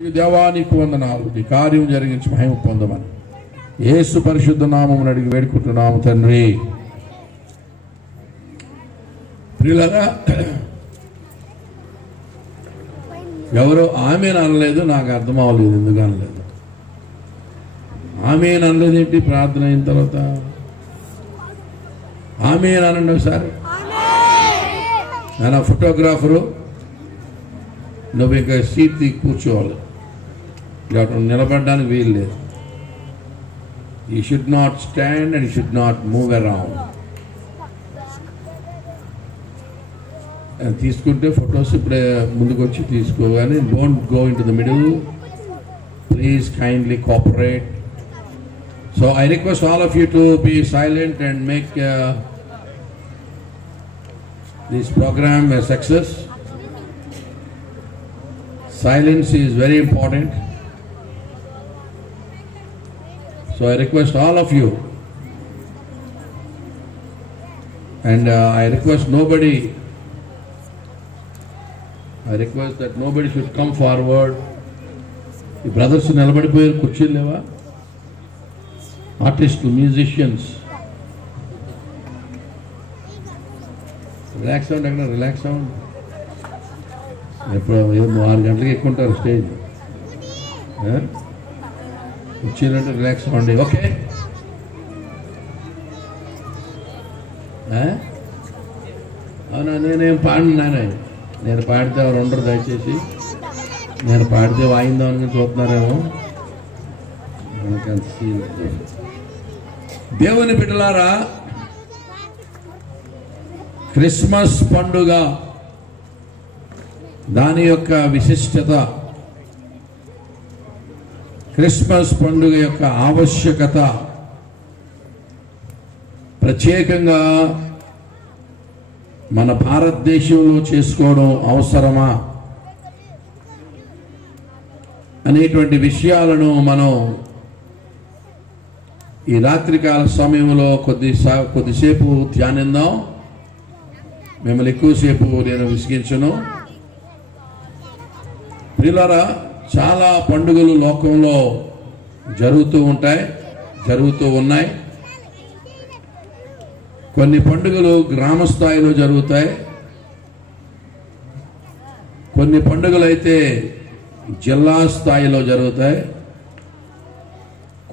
దేవానికి వందనాలు, నీ కార్యం జరిగించి మహిమ పొందమని యేసు పరిశుద్ధ నామమున అడిగి వేడుకుంటున్నాము తండ్రి. ప్రియులారా, ఎవరో ఆమెను అనలేదు, నాకు అర్థం అవ్వలేదు ఎందుకు అనలేదు. ఆమెను అనలేదు ఏంటి? ప్రార్థన అయిన తర్వాత ఆమెను అనండి ఒకసారి. నేను ఫోటోగ్రాఫరు, నువ్వు ఇంకా సీట్ కూర్చోవాలి, అక్కడ నిలబడడానికి వీలు లేదు. You should not stand and you should not move around. తీసుకుంటే ఫొటోస్ ఇప్పుడే ముందుకు వచ్చి తీసుకో, కానీ don't go into the middle. Please kindly cooperate. So I request all of you to be silent and make this programme a success. Silence is very important. So I request all of you, and I request that nobody should come forward. The brothers నిలబడిపోయారు, కుర్చీలు లేవా? ఆర్టిస్టులు, musicians, relax అవ్వండి. అక్కడ relax అవ్వండి. ఎప్పుడు 6 గంటలకి ఎక్కుంటారు stage. కుర్చీలంటే relax అవ్వండి. Okay, అవునా? నేనేం పాడినానే, నేను పాడితే ఎవరు ఉండరు దయచేసి. నేను పాడితే వాయిందామని చూస్తున్నారేమో. దేవుని బిడ్డలారా, క్రిస్మస్ పండుగ దాని యొక్క విశిష్టత, క్రిస్మస్ పండుగ యొక్క ఆవశ్యకత ప్రత్యేకంగా మన భారతదేశంలో చేసుకోవడం అవసరమా అనేటువంటి విషయాలను మనం ఈ రాత్రికాల సమయంలో కొద్దిసేపు ధ్యానిద్దాం. మిమ్మల్ని ఎక్కువసేపు నేను విసిగించను. ప్రియులారా, చాలా పండుగలు లోకంలో జరుగుతూ ఉన్నాయి. కొన్ని పండుగలు గ్రామ స్థాయిలో జరుగుతాయి, కొన్ని పండుగలు అయితే జిల్లా స్థాయిలో జరుగుతాయి,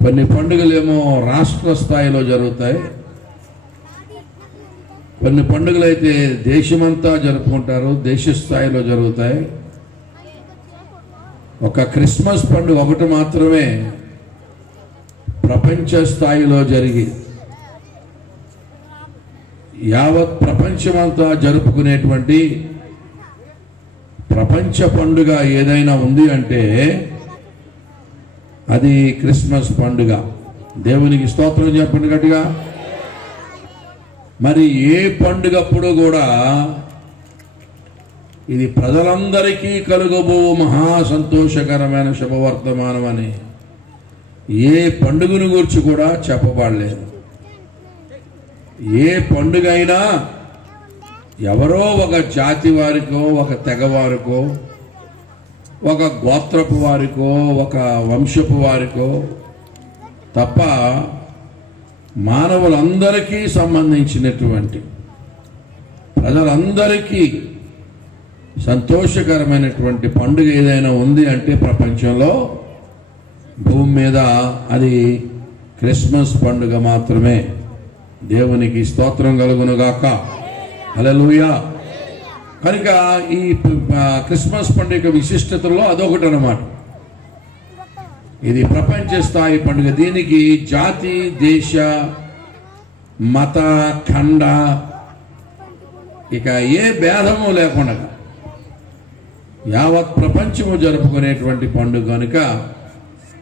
కొన్ని పండుగలు ఏమో రాష్ట్ర స్థాయిలో జరుగుతాయి, కొన్ని పండుగలు అయితే దేశమంతా జరుపుకుంటారు, దేశ స్థాయిలో జరుగుతాయి. ఒక క్రిస్మస్ పండుగ ఒకటి మాత్రమే ప్రపంచ స్థాయిలో జరిగి యావత్ ప్రపంచమంతా జరుపుకునేటువంటి ప్రపంచ పండుగ ఏదైనా ఉంది అంటే అది క్రిస్మస్ పండుగ. దేవునికి స్తోత్రం చెప్పండి గట్టిగా. మరి ఏ పండుగప్పుడు కూడా ఇది ప్రజలందరికీ కలుగబో మహా సంతోషకరమైన శుభవర్తమానం అని ఏ పండుగను గురించి కూడా చెప్పబడలేదు. ఏ పండుగ అయినా ఎవరో ఒక జాతి వారికో, ఒక తెగ వారికో, ఒక గోత్రపు వారికో, ఒక వంశపు వారికో తప్ప మానవులందరికీ సంబంధించినటువంటి ప్రజలందరికీ సంతోషకరమైనటువంటి పండుగ ఏదైనా ఉంది అంటే ప్రపంచంలో, భూమి మీద అది క్రిస్మస్ పండుగ మాత్రమే. దేవునికి స్తోత్రం కలుగునుగాక. హల్లెలూయా. కనుక ఈ క్రిస్మస్ పండుగ విశిష్టతలో అదొకటి అన్నమాట. ఇది ప్రపంచ స్థాయి పండుగ. దీనికి జాతి, దేశ, మత, ఖండ ఇక ఏ భేదము లేకుండా యావత్ ప్రపంచము జరుపుకునేటువంటి పండుగ కనుక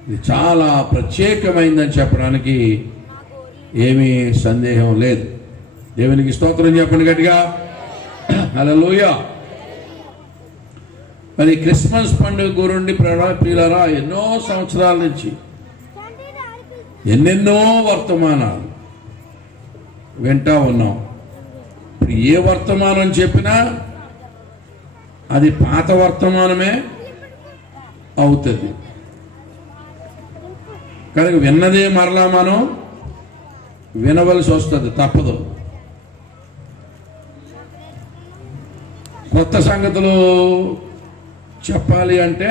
ఇది చాలా ప్రత్యేకమైందని చెప్పడానికి ఏమీ సందేహం లేదు. దేవునికి స్తోత్రం చెప్పండి గట్టిగా. హల్లెలూయా. మరి క్రిస్మస్ పండుగ గురించి ప్రియులారా, ఎన్నో సంవత్సరాల నుంచి ఎన్నెన్నో వర్తమానాలు వింటా ఉన్నాం. ఇప్పుడు ఏ వర్తమానం చెప్పినా అది పాత వర్తమానమే, అవుతుంది. కనుక విన్నదే మరలా మనం వినవలసి వస్తుంది, తప్పదు. కొత్త సంగతులు చెప్పాలి అంటే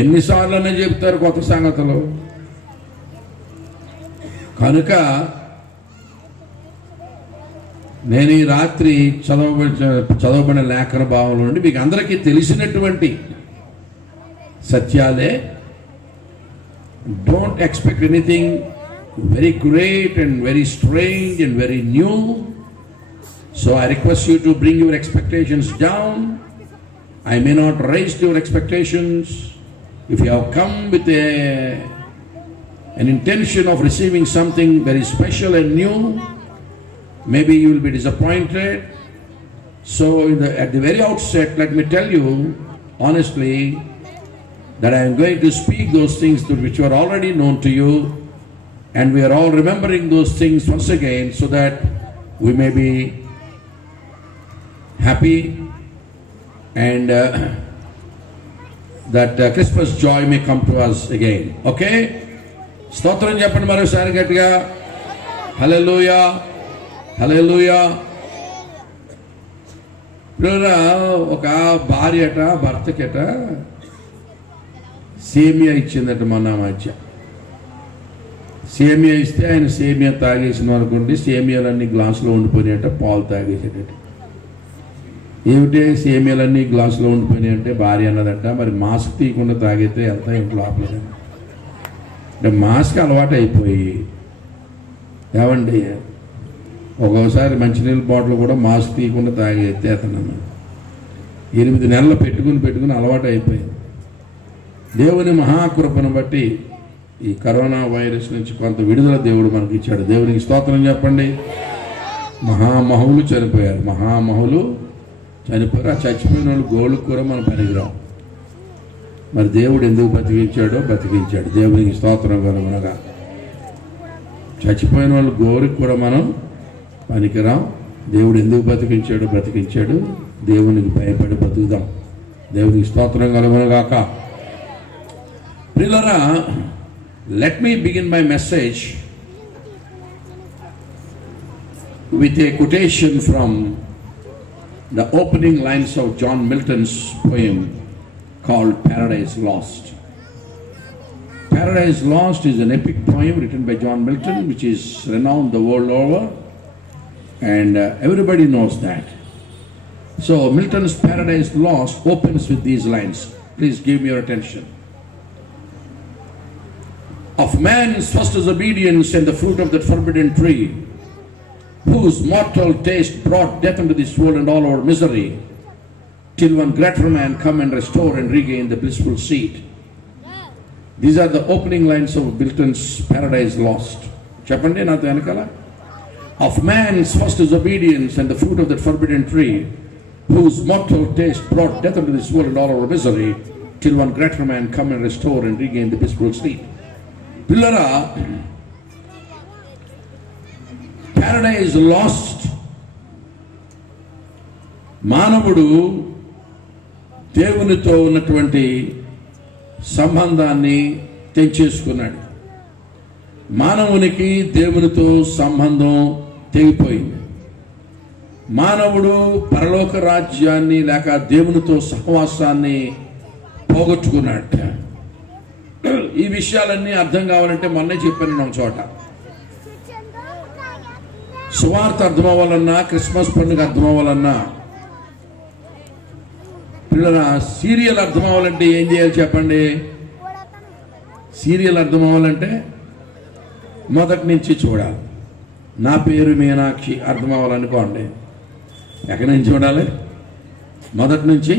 ఎన్నిసార్లనే చెప్తారు కొత్త సంగతులు. కనుక నేను ఈ రాత్రి చదవబడిన లేఖన భావంలో నుండి మీకు అందరికీ తెలిసినటువంటి సత్యాలే. Don't expect anything very great and very strange and very new. So I request you to bring your expectations down. I may not raise your expectations. If you have come with an intention of receiving something very special and new, maybe you will be disappointed. So at the very outset, let me tell you honestly that I am going to speak those things which are already known to you, and we are all remembering those things once again so that we may be happy and that Christmas joy may come to us again. Okay? స్తోత్రం చెప్పండి మరోసారి గట్టిగా. హల్లెలూయా, హల్లెలూయా. పిల్లరా, ఒక భార్యట భర్తకిట సేమియా ఇచ్చిందట మొన్న మధ్య. సేమియా ఇస్తే ఆయన సేమియా తాగేసిన అనుకోండి, సేమియాలన్నీ గ్లాసులో ఉండిపోయినాయట, పాలు తాగేసేటట్టు. ఏమిటే సేమియాలన్నీ గ్లాసులో ఉండిపోయినాయి అంటే భార్య అన్నదంట, మరి మాస్క్ తీయకుండా తాగితే ఎంత ఇంట్లో లోపల అంటే మాస్క్ అలవాటు అయిపోయి, ఏమండి ఒక్కోసారి మంచినీళ్ళ బాటిల్ కూడా మాస్క్ తీయకుండా తాగేస్తే అతను 8 నెలలు పెట్టుకుని అలవాటు అయిపోయింది. దేవుని మహాకృపను బట్టి ఈ కరోనా వైరస్ నుంచి కొంత విడుదల దేవుడు మనకి ఇచ్చాడు. దేవునికి స్తోత్రం చెప్పండి. మహామహులు చనిపోయారు, మహామహులు చనిపోయారు. ఆ చచ్చిపోయిన వాళ్ళు గోళ్ళకు కూడా మనం పనికిరాం. మరి దేవుడు ఎందుకు బతికించాడు. దేవునికి స్తోత్రం కలుగునగా. చచ్చిపోయిన వాళ్ళు గోరికి కూడా మనం పనికిరాం. దేవుడు ఎందుకు బ్రతికించాడు. దేవునికి భయపడి బతుకుదాం. దేవునికి స్తోత్రం కలుగునగాక. ప్రియులారా, let me begin my message with a quotation from the opening lines of John Milton's poem called Paradise Lost. Paradise Lost is an epic poem written by John Milton, which is renowned the world over, and everybody knows that. So Milton's Paradise Lost opens with these lines. Please give me your attention. Of man's first is obedience and the fruit of that forbidden tree, whose mortal taste brought death into this world and all our misery, till one greater man come and restore and regain the blissful seat. These are the opening lines of Milton's Paradise Lost. Chapandi na venakala. Of man's first is obedience and the fruit of that forbidden tree, whose mortal taste brought death into this world and all our misery, till one greater man come and restore and regain the blissful seat. పిల్లరా, Paradise last. మానవుడు దేవునితో ఉన్నటువంటి సంబంధాన్ని తెంచేసుకున్నాడు. మానవునికి దేవునితో సంబంధం తెగిపోయింది. మానవుడు పరలోక రాజ్యాన్ని లేక దేవునితో సహవాసాన్ని పోగొట్టుకున్నాడు. ఈ విషయాలన్నీ అర్థం కావాలంటే మొన్నే చెప్పాను ఒక చోట. సువార్త అర్థం అవ్వాలన్నా, క్రిస్మస్ పండుగ అర్థం అవ్వాలన్నా, పిల్లల సీరియల్ అర్థం అవ్వాలంటే ఏం చేయాలి చెప్పండి? సీరియల్ అర్థం అవ్వాలంటే మొదటి నుంచి చూడాలి. నా పేరు మీనాక్షి అర్థం అవ్వాలనుకోండి, ఎక్కడి నుంచి చూడాలి? మొదటి నుంచి.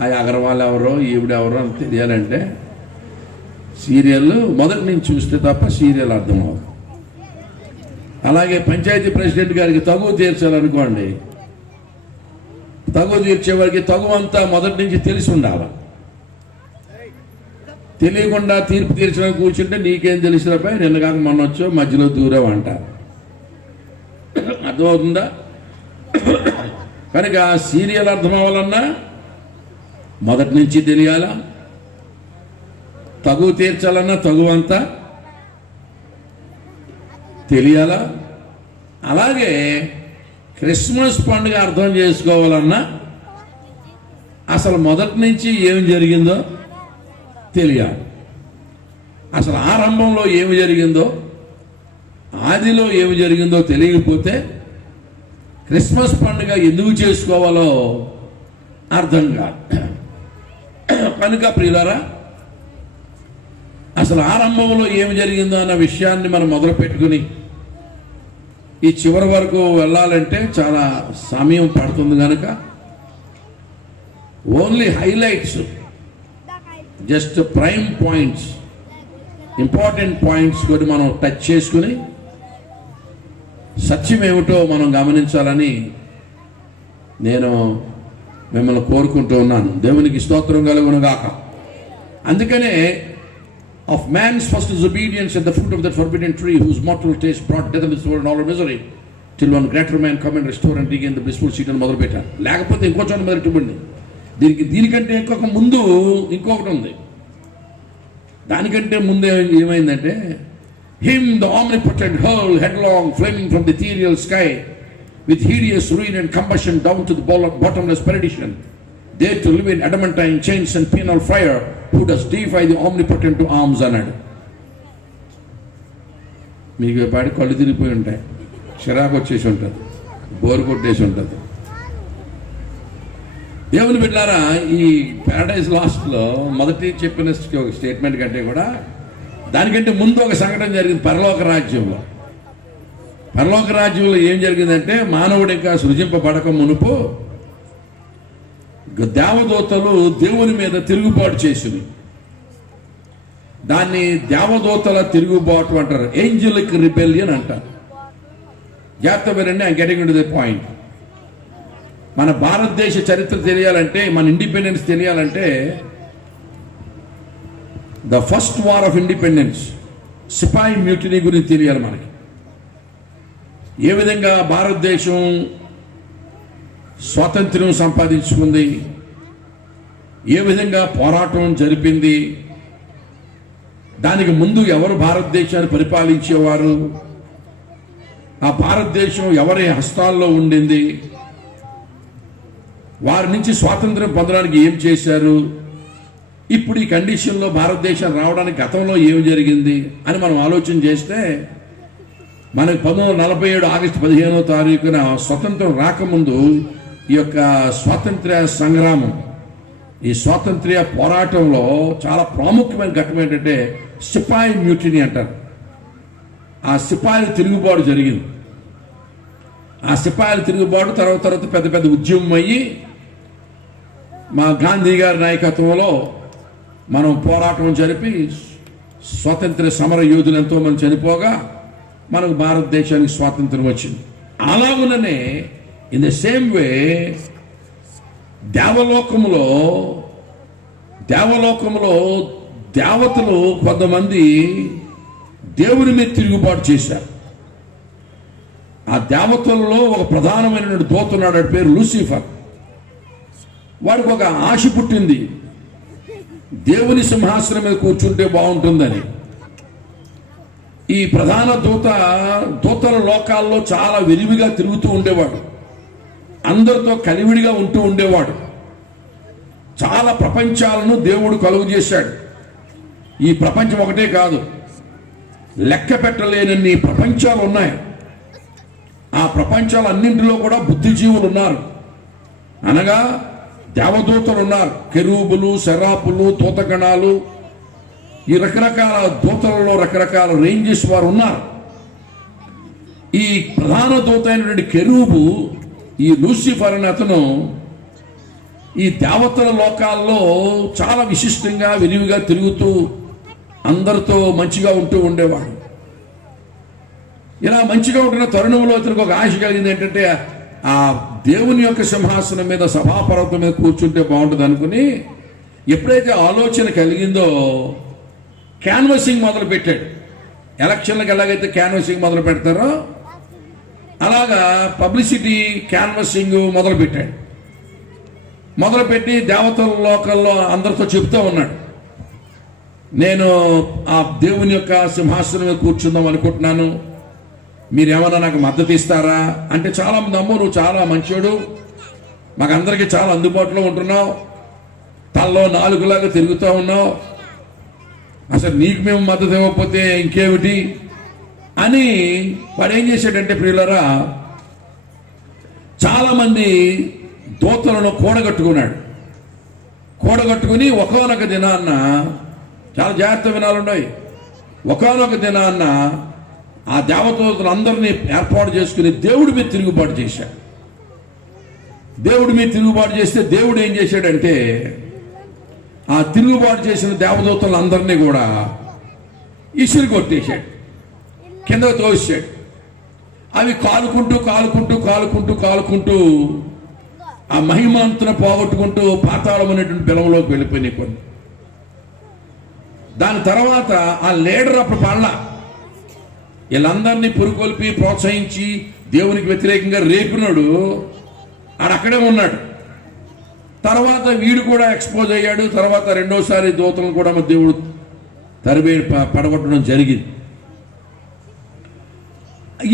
ఆ అగర్వాల్ ఎవరో ఈవిడెవరో అని తెలియాలంటే సీరియల్ మొదటి నుంచి చూస్తే తప్ప సీరియల్ అర్థం అవ్వదు. అలాగే పంచాయతీ ప్రెసిడెంట్ గారికి తగువ తీర్చాలనుకోండి, తగువ తీర్చే వారికి తగువ అంతా మొదటి నుంచి తెలిసి ఉండాలి. తెలియకుండా తీర్పు తీర్చడానికి కూర్చుంటే నీకేం తెలిసినపై నిన్న కాక మొన్న వచ్చో మధ్యలో దూరం అంటారు. అర్థమవుతుందా? కనుక సీరియల్ అర్థం అవ్వాలన్నా మొదటి నుంచి తెలియాలా, తగు తీర్చాలన్నా తగువంతా తెలియాలా, అలాగే క్రిస్మస్ పండుగ అర్థం చేసుకోవాలన్నా అసలు మొదటి నుంచి ఏం జరిగిందో తెలియాలి. అసలు ఆరంభంలో ఏమి జరిగిందో, ఆదిలో ఏమి జరిగిందో తెలియకపోతే క్రిస్మస్ పండుగ ఎందుకు చేసుకోవాలో అర్థం కాదు. కనుక ప్రియులారా, అసలు ఆరంభంలో ఏమి జరిగిందో అన్న విషయాన్ని మనం మొదలు పెట్టుకుని ఈ చివరి వరకు వెళ్ళాలంటే చాలా సమయం పడుతుంది. కనుక only highlights, just prime points, important points కూడా మనం టచ్ చేసుకుని సత్యం ఏమిటో మనం గమనించాలని నేను మిమ్మల్ని కోరుకుంటూ ఉన్నాను. దేవునికి స్తోత్రం కలుగును గాక. అందుకనే of man's first disobedience and the fruit of that forbidden tree, whose mortal taste brought death and this world and all our misery, till one greater man come and restore and regain the blissful seat అని మొదలు పెట్టాను. లేకపోతే ఇంకో చోట మొదలెట్టుబడింది. దీనికంటే ఇంకొక ముందు ఇంకొకటి ఉంది. దానికంటే ముందు ఏమైందంటే, him the omnipotent hurled headlong flaming from the ethereal sky with hideous ruin and combustion down to the bottomless perdition, there to live in adamantine chains and penal fire, who does defy the omnipotent to arms అన్నాడు. మీకు పాడి కళ్ళు తిరిగిపోయి ఉంటాయి, చిరాకు వచ్చేసి ఉంటుంది, bore కొట్టేసి ఉంటుంది. దేవుని బిడ్డలారా, ఈ ప్యారడైజ్ లాస్ట్లో మొదటి చెప్పిన స్టేట్మెంట్ కంటే కూడా దానికంటే ముందు ఒక సంఘటన జరిగింది. పరలోక రాజ్యంలో ఏం జరిగిందంటే, మానవుడు ఇంకా సృజింపబడక మునుపు దేవదూతలు దేవుని మీద తిరుగుబాటు చేసింది. దాన్ని దేవదూతల తిరుగుబాటు అంటారు, ఏంజలిక్ రిబెలియన్ అంటారు. జాగ్రత్త వినండి, I getting to the point. మన భారతదేశ చరిత్ర తెలియాలంటే, మన ఇండిపెండెన్స్ తెలియాలంటే, the first war of independence, sepoy mutiny గురించి తెలియాలి మనకి. ఏ విధంగా భారతదేశం స్వాతంత్ర్యం సంపాదించుకుంది, ఏ విధంగా పోరాటం జరిపింది, దానికి ముందు ఎవరు భారతదేశాన్ని పరిపాలించేవారు, ఆ భారతదేశం ఎవరి హస్తాల్లో ఉండింది, వారి నుంచి స్వాతంత్ర్యం పొందడానికి ఏం చేశారు, ఇప్పుడు ఈ కండిషన్లో భారతదేశం రావడానికి గతంలో ఏమి జరిగింది అని మనం ఆలోచన చేస్తే, మనకి 1947 ఆగస్టు 15వ తారీఖున స్వతంత్రం రాకముందు ఈ యొక్క స్వాతంత్ర్య సంగ్రామం, ఈ స్వాతంత్ర్య పోరాటంలో చాలా ప్రాముఖ్యమైన ఘట్టం ఏంటంటే సిపాయి మ్యూటినీ అంటారు. ఆ సిపాయిల తిరుగుబాటు జరిగింది. ఆ సిపాయిల తిరుగుబాటు తర్వాత పెద్ద పెద్ద ఉద్యమం అయ్యి, మా గాంధీ గారి నాయకత్వంలో మనం పోరాటం జరిపి స్వాతంత్ర్య సమర యోధులు ఎంతో మంది చనిపోగా మనకు భారతదేశానికి స్వాతంత్రం వచ్చింది. అలాగుననే ఇన్ ద సేమ్ వే దేవలోకములో దేవతలు కొంతమంది దేవుని మీద తిరుగుబాటు చేశారు. ఆ దేవతలలో ఒక ప్రధానమైన దూతున్నాడు, పేరు లూసిఫర్. వాడికి ఒక ఆశ పుట్టింది, దేవుని సింహాసనం మీద కూర్చుంటే బాగుంటుందని. ఈ ప్రధాన దూతల లోకాల్లో చాలా విరివిగా తిరుగుతూ ఉండేవాడు, అందరితో కలివిడిగా ఉంటూ ఉండేవాడు. చాలా ప్రపంచాలను దేవుడు కలుగు చేశాడు. ఈ ప్రపంచం ఒకటే కాదు, లెక్క పెట్టలేనన్ని ప్రపంచాలు ఉన్నాయి. ఆ ప్రపంచాలన్నింటిలో కూడా బుద్ధిజీవులు ఉన్నారు, అనగా దేవదూతలు ఉన్నారు. కెరూబులు, సెరాపులు, దూతగణాలు, ఈ రకరకాల దూతలలో రకరకాల రేంజెస్ వారు ఉన్నారు. ఈ ప్రధాన దూత అయినటువంటి కెరూబు, ఈ లూసిఫర్ అనే అతను ఈ దేవతల లోకాల్లో చాలా విశిష్టంగా విరివిగా తిరుగుతూ అందరితో మంచిగా ఉంటూ ఉండేవాడు. ఇలా మంచిగా ఉంటున్న తరుణంలో ఇతనికి ఒక ఆశ కలిగింది. ఏంటంటే ఆ దేవుని యొక్క సింహాసనం మీద, సభాపర్వతం మీద కూర్చుంటే బాగుంటుంది అనుకుని ఎప్పుడైతే ఆలోచన కలిగిందో క్యాన్వసింగ్ మొదలు పెట్టాడు. ఎలక్షన్లకు ఎలాగైతే క్యాన్వసింగ్ మొదలు పెడతారో అలాగా పబ్లిసిటీ క్యాన్వసింగ్ మొదలు పెట్టాడు. మొదలుపెట్టి దేవతల లోకల్లో అందరితో చెప్తూ ఉన్నాడు, నేను ఆ దేవుని యొక్క సింహాసనం మీద కూర్చుందాం అనుకుంటున్నాను, మీరేమన్నా నాకు మద్దతు ఇస్తారా అంటే చాలా మంది, అమ్మో నువ్వు చాలా మంచోడు, మాకందరికీ చాలా అందుబాటులో ఉంటున్నావు, తల్లో నాలుగులాగా తిరుగుతూ ఉన్నావు, అసలు నీకు మేము మద్దతు ఇవ్వకపోతే ఇంకేమిటి అని వాడు ఏం చేశాడంటే ప్రియులరా, చాలామంది దూతలను కూడగట్టుకుని ఒకానొక దినాన్న, చాలా జాగ్రత్త వినాలున్నాయి, ఒకానొక దినాన్న ఆ దేవదూతలందరినీ ఏర్పాటు చేసుకుని దేవుడి మీద తిరుగుబాటు చేశాడు. దేవుడి మీద తిరుగుబాటు చేస్తే దేవుడు ఏం చేశాడంటే ఆ తిరుగుబాటు చేసిన దేవదూతలందరినీ కూడా ఇసురు కొట్టేశాడు, కిందకు తోసాడు. అవి కాలుకుంటూ ఆ మహిమాంతును పోగొట్టుకుంటూ పాతాళం అనేటువంటి పిలవలోకి వెళ్ళిపోయినాయి కొన్ని. దాని తర్వాత ఆ లీడర్ అప్పుడు పడలా, వీళ్ళందరినీ పురుకొల్పి ప్రోత్సహించి దేవునికి వ్యతిరేకంగా రేపినాడు, ఆడక్కడే ఉన్నాడు. తర్వాత వీడు కూడా ఎక్స్పోజ్ అయ్యాడు. తర్వాత రెండోసారి దూతలను కూడా దేవుడు తరిమే పడగొట్టడం జరిగింది.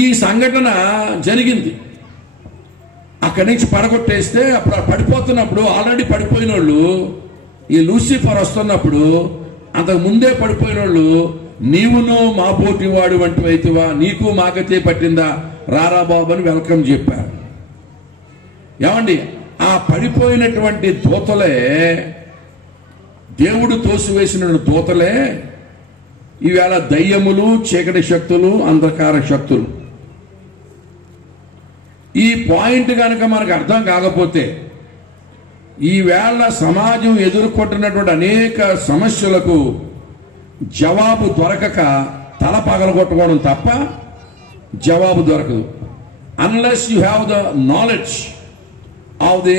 ఈ సంఘటన జరిగింది. అక్కడి నుంచి పడగొట్టేస్తే అప్పుడు పడిపోతున్నప్పుడు ఆల్రెడీ పడిపోయిన వాళ్ళు, ఈ లూసిఫర్ వస్తున్నప్పుడు అంతకు ముందే పడిపోయిన వాళ్ళు, నీవును మా పోటీ వాడు వంటి అయితేవా, నీకు మాకతే పట్టిందా, రారా బాబు అని వెల్కమ్ చెప్పారు. ఏమండి, ఆ పడిపోయినటువంటి దూతలే, దేవుడు తోసివేసిన దూతలే ఈవేళ దయ్యములు, చీకటి శక్తులు, అంధకార శక్తులు. ఈ పాయింట్ కనుక మనకు అర్థం కాకపోతే ఈవేళ సమాజం ఎదుర్కొంటున్నటువంటి అనేక సమస్యలకు జవాబు దొరకక తల పగలగొట్టుకోవడం తప్ప జవాబు దొరకదు. Unless you have the knowledge of the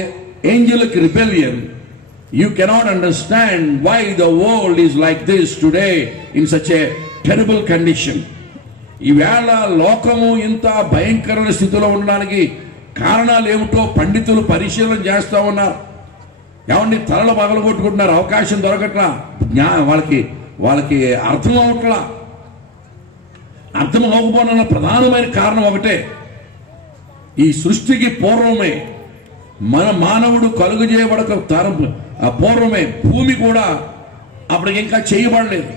angelic rebellion, you cannot understand why the world is like this today in such a terrible condition. ఈవేళ లోకము ఇంత భయంకరమైన స్థితిలో ఉండడానికి కారణాలు ఏమిటో పండితులు పరిశీలన చేస్తూ ఉన్నారు. ఏమండి, తలలు పగలగొట్టుకుంటున్నారు, అవకాశం దొరకట్లా, వాళ్ళకి అర్థం అవట్లా. అర్థం అవ్వకపోవడం ప్రధానమైన కారణం ఒకటే, ఈ సృష్టికి పూర్వమే, మన మానవుడు కలుగు చేయబడక పూర్వమే భూమి కూడా అప్పటికి ఇంకా చేయబడలేదు.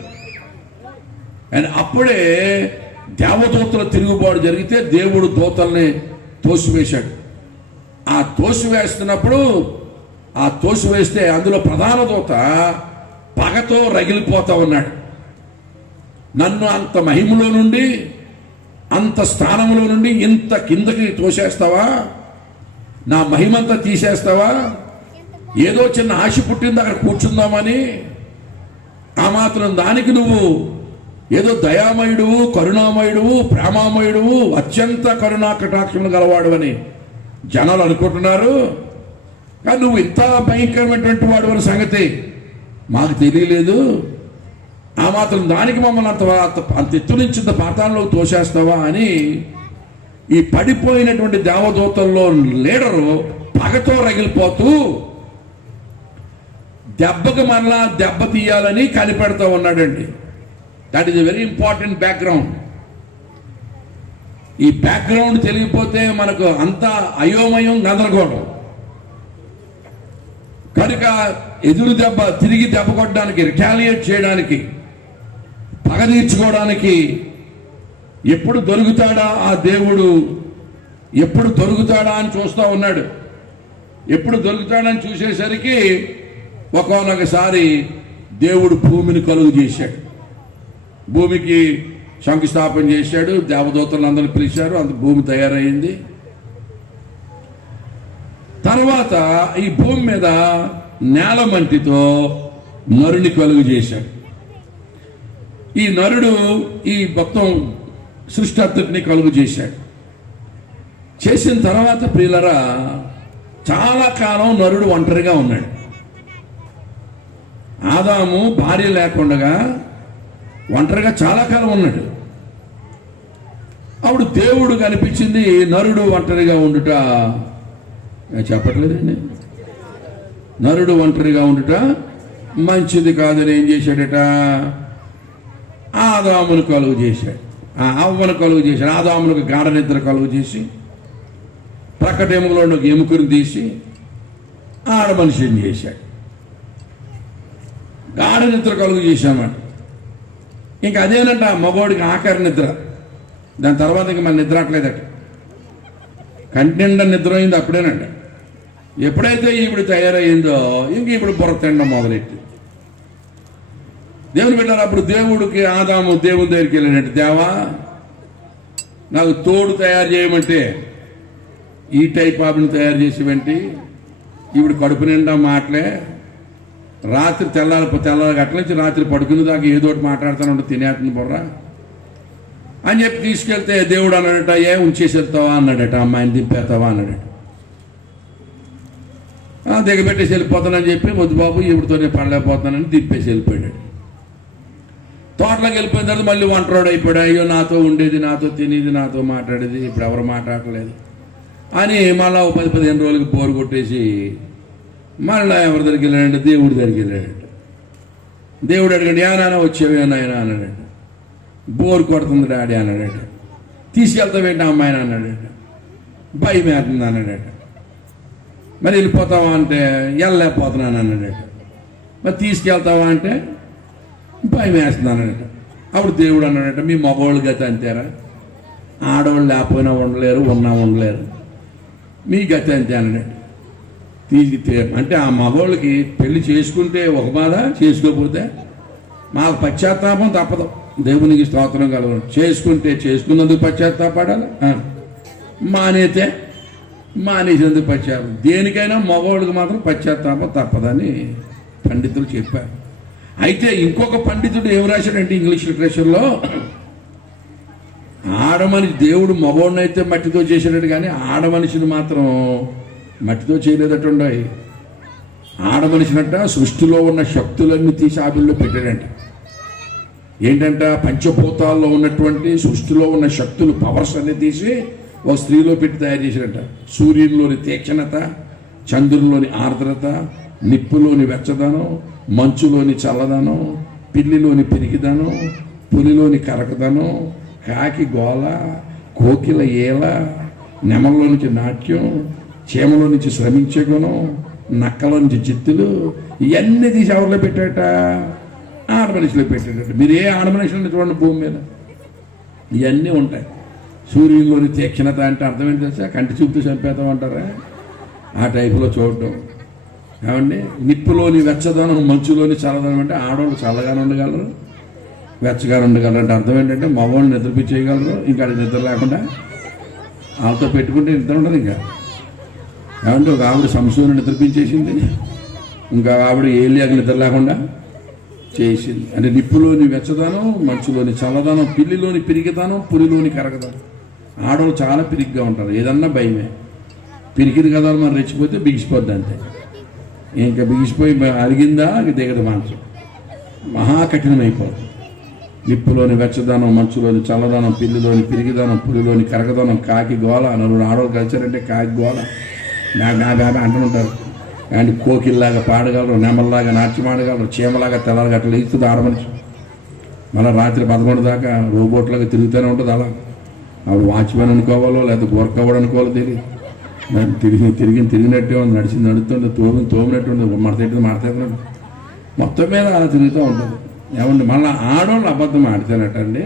అండ్ అప్పుడే దేవదూతల తిరుగుబాటు జరిగితే దేవుడు దూతల్ని తోసివేశాడు. ఆ తోసివేస్తే అందులో ప్రధాన దూత పగతో రగిలిపోతా ఉన్నాడు. నన్ను అంత మహిమలో నుండి, అంత స్థానంలో నుండి ఇంత కిందకి తోసేస్తావా, నా మహిమంతా తీసేస్తావా, ఏదో చిన్న ఆశ పుట్టింది అక్కడ కూర్చుందామని, ఆ మాత్రం దానికి నువ్వు ఏదో దయామయుడువు, కరుణామయుడువు, ప్రేమామయుడువు, అత్యంత కరుణా కటాక్షములు గలవాడు అని జనాలు అనుకుంటున్నారు. కానీ నువ్వు ఇంత భయంకరమైనటువంటి వాడు అనే సంగతి మాకు తెలియలేదు. ఆ మాత్రం దానికి మమ్మల్ని అంత ఎత్తు నుంచి ఇంత పాతాళంలోకి తోసేస్తావా అని ఈ పడిపోయినటువంటి దేవదూతల్లో లీడరు పగతో రగిలిపోతూ దెబ్బకు మరలా దెబ్బ తీయాలని కనిపెడతా ఉన్నాడండి. That is a very important background. ఈ బ్యాక్గ్రౌండ్ తెలియకపోతే మనకు అంతా అయోమయం, గందరగోళం. కనుక ఎదురు దెబ్బ తిరిగి దెబ్బ కొట్టడానికి, రిటాలియేట్ చేయడానికి, పగ తీర్చుకోవడానికి ఎప్పుడు దొరుకుతాడా ఆ దేవుడు, ఎప్పుడు దొరుకుతాడా అని చూస్తూ ఉన్నాడు. ఎప్పుడు దొరుకుతాడని చూసేసరికి ఒక్కొక్కసారి దేవుడు భూమిని కలుగు చేశాడు. భూమికి శంకుస్థాపన చేశాడు, దేవదూతలందరినీ పిలిచారు, అంత భూమి తయారైంది. తర్వాత ఈ భూమి మీద నేల మంటితో నరుని కలుగు చేశాడు. ఈ నరుడు ఈ మొత్తం సృష్టి అంతటిని కలుగు చేశాడు. చేసిన తర్వాత ప్రియులరా, చాలా కాలం నరుడు ఒంటరిగా ఉన్నాడు. ఆదాము భార్య లేకుండా ఒంటరిగా చాలా కాలం ఉన్నాడు. అప్పుడు దేవుడు కనిపించింది, నరుడు ఒంటరిగా ఉండుట చెప్పట్లేదండి, నరుడు ఒంటరిగా ఉండుట మంచిది కాదని ఏం చేశాడట? ఆదామును కలుగు చేశాడు, అవ్వను కలుగు చేశాడు. ఆదాములకు గాఢ నిద్ర కలుగు చేసి ప్రక్కటెముకలో ఒక ఎముకను తీసి ఆడ మనిషిని చేశాడు. గాఢ నిద్ర కలుగు చేశామట. ఇంకా అదేనంట మగోడికి ఆఖరి నిద్ర. దాని తర్వాత ఇంక మన నిద్ర అట్లేదట. కంటిండ నిద్ర అయింది అప్పుడేనంట. ఎప్పుడైతే ఇప్పుడు తయారయ్యిందో ఇంక ఇప్పుడు బుర్ర తినడం మొదలెట్టి దేవుని పెట్టారు. అప్పుడు దేవుడికి ఆదాము దేవుని దగ్గరికి వెళ్ళినట్టు, దేవా నాకు తోడు తయారు చేయమంటే ఈ టైప్ ఆవిని తయారు చేసేవంటి, ఇప్పుడు కడుపు నిండా మాటలే, రాత్రి తెల్లారి అట్ల నుంచి రాత్రి పడుకునే దాకా ఏదో ఒకటి మాట్లాడుతానంటే తినేస్తుంది బుర్ర అని చెప్పి తీసుకెళ్తే దేవుడు అన్నాడట, ఉంచేసి వెళ్తావా అన్నాడట, అమ్మాయిని దింపేస్తావా అన్నాడట. దిగబెట్టేసి వెళ్ళిపోతానని చెప్పి వద్దు బాబు ఇవిడితో నేను పడలేకపోతానని దింపేసి వెళ్ళిపోయాడు. తోటలోకి వెళ్ళిపోయిన తర్వాత మళ్ళీ వంటరోడు అయిపోయాడు. అయ్యో నాతో ఉండేది, నాతో తినేది, నాతో మాట్లాడేది, ఇప్పుడు ఎవరు మాట్లాడలేదు అని మళ్ళీ 10-15 రోజులకి బోరు కొట్టేసి మళ్ళీ ఎవరి దగ్గరికి వెళ్ళాడంటే దేవుడి దగ్గరికి వెళ్ళాడట. దేవుడు అడిగాడు, నాన్న వచ్చేవే నాయన అన్నాడట. బోరు కొడుతుంది డాడీ అన్నాడట. తీసుకెళ్తావేంటి అమ్మాయిని అన్నాడట. భయం వేస్తుంది అన్నాడట. మరి వెళ్ళిపోతావా అంటే వెళ్ళలేకపోతున్నాను అన్నాడట. మరి తీసుకెళ్తావా అంటే భయం వేస్తుంది అన్నాడట. అప్పుడు దేవుడు అన్నాడట, మీ మగవాళ్ళు గతి అంతేరా, ఆడవాళ్ళు లేకపోయినా ఉండలేరు, ఉన్నా ఉండలేరు, మీ గతి అంతే అన్నాడట. అంటే ఆ మగవాళ్ళకి పెళ్లి చేసుకుంటే ఒక బాధ, చేసుకోకపోతే మాకు పశ్చాత్తాపం తప్పదు. దేవునికి స్తోత్రం కలగడం. చేసుకుంటే చేసుకున్నందుకు పశ్చాత్తాపడాలి, మానేతే మానేసినందుకు పశ్చాత్తాపం. దేనికైనా మగవాళ్ళకి మాత్రం పశ్చాత్తాపం తప్పదని పండితులు చెప్పారు. అయితే ఇంకొక పండితుడు ఏం రాశాడంటే ఇంగ్లీష్ లిటరేచర్లో, ఆడమనిషి దేవుడు మగవాడినైతే మట్టితో చేసాడు కానీ ఆడమనిషిని మాత్రం మట్టితో చేయలేదట. ఆడమనిషినట్ట సృష్టిలో ఉన్న శక్తులన్నీ తీసి ఆవిల్లో పెట్టాడంట. ఏంటంట, పంచభూతాల్లో ఉన్నటువంటి సృష్టిలో ఉన్న శక్తులు, పవర్స్ అన్ని తీసి ఒక స్త్రీలో పెట్టి తయారు చేశాడంట. సూర్యునిలోని తీక్షణత, చంద్రునిలోని ఆర్ద్రత, నిప్పులోని వెచ్చదనం, మంచులోని చల్లదనం, పిల్లిలోని పెరిగిదనం, పులిలోని కరకదనం, కాకి గోల, కోకిల ఏల, నెమల్లో నుంచి నాట్యం, చీమలో నుంచి శ్రమించే గుణం, నక్కలో నుంచి చిత్తులు, ఇవన్నీ తీసి ఎవరిలో పెట్టాట? ఆడమనిషిలో పెట్టాడట. మీరు ఏ ఆడమనిషిని చూడండి భూమి మీద ఇవన్నీ ఉంటాయి. సూర్యుల్లోని తీక్షణత అంటే అర్థం ఏంటి తెలుసా? కంటి చూపుతూ చంపేతామంటారా? ఆ టైపులో చూడటం. ఏమండి, నిప్పులోని వెచ్చదనం, మంచులోని చల్లదనం అంటే ఆడవాళ్ళు చల్లగానే ఉండగలరు, వెచ్చగానే ఉండగలరు. అంటే అర్థం ఏంటంటే మగవాళ్ళు నిద్రపించేయగలరు, ఇంకా నిద్ర లేకుండా వాళ్ళతో పెట్టుకుంటే నిద్ర ఉండదు. ఇంకా ఏమంటే ఒక ఆవిడ సంసోను నిద్రపించేసింది, ఇంకా ఆవిడ ఏలియాకి నిద్ర లేకుండా చేసింది. అంటే నిప్పులోని వెచ్చదనం, మంచులోని చల్లదనం, పిల్లిలోని పిరిగిదనం, పులిలోని కరగదనం. ఆడవాళ్ళు చాలా పిరిగ్గా ఉంటారు, ఏదన్నా భయమే. పిరికిది కదా మనం రెచ్చిపోతే బిగిసిపోద్ది అంతే. ఇంకా బిగిసిపోయి అరిగిందా దిగదు మాంసం, మహాకఠినమైపోతుంది. నిప్పులోని వెచ్చదనం, మంచులోని చల్లదనం, పిల్లిలోని పిరిగిదనం, పులిలోని కరగదనం, కాకి గోల. నలుగురు ఆడవాళ్ళు కలిసారంటే కాకి గోల నా అంటుంటారు. అండ్ కోకిల్లాగా పాడగలరు, నెమల్లాగా నాట్యం ఆడగలరు, చీమలాగా తెల్లారగా అట్లా లేస్తుంది ఆడమనిషి. మళ్ళీ రాత్రి 11 దాకా రోబోట్లాగా తిరుగుతూనే ఉంటుంది. అలా ఆవిడ వాచ్మెన్ అనుకోవాలో లేదా గోర్కవాడు అనుకోవాలో తెలియదు. తిరిగినట్టే ఉంది, నడిచింది నడుతుంటే, తోమినట్టు ఉంటుంది, మడతెట్టినట్టు మొత్తం మీద అలా తిరుగుతూ ఉంటుంది. ఏమండి, మళ్ళీ ఆడవాళ్ళు అబద్ధం ఆడితేనట్టండి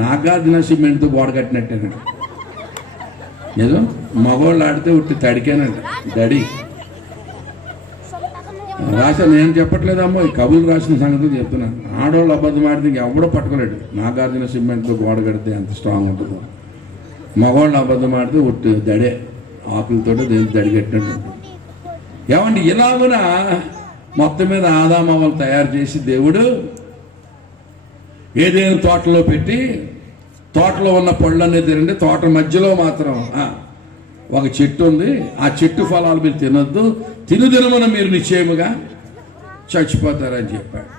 నాగార్జున సిమెంట్తో గోడ కట్టినట్టేనండి. ఏదో మగవాళ్ళు ఆడితే ఉట్టి తడికేనండి, దడి రాశాను. నేను చెప్పట్లేదమ్మో, ఈ కవులు రాసిన సంగతి చెప్తున్నాను. ఆడవాళ్ళు అబద్ధం ఆడితే ఎవడో పట్టుకోలేడు. నాగార్జున సిమెంట్తో గోడ కడితే ఎంత స్ట్రాంగ్ ఉంటుందో. మగవాళ్ళు అబద్ధం ఆడితే ఉట్టి దడే, ఆకులతో దేని దడిగట్టినట్టు ఉంటుంది. ఏమండి, ఇలాగున మొత్తం మీద ఆదామవ్వలు తయారు చేసి దేవుడు ఏదైనా తోటలో పెట్టి, తోటలో ఉన్న పళ్ళన్నీ తినండి, తోట మధ్యలో మాత్రం ఒక చెట్టు ఉంది, ఆ చెట్టు ఫలాలు మీరు తినొద్దు, తినుదినమున మీరు నిశ్చయముగా చచ్చిపోతారని చెప్పాడు.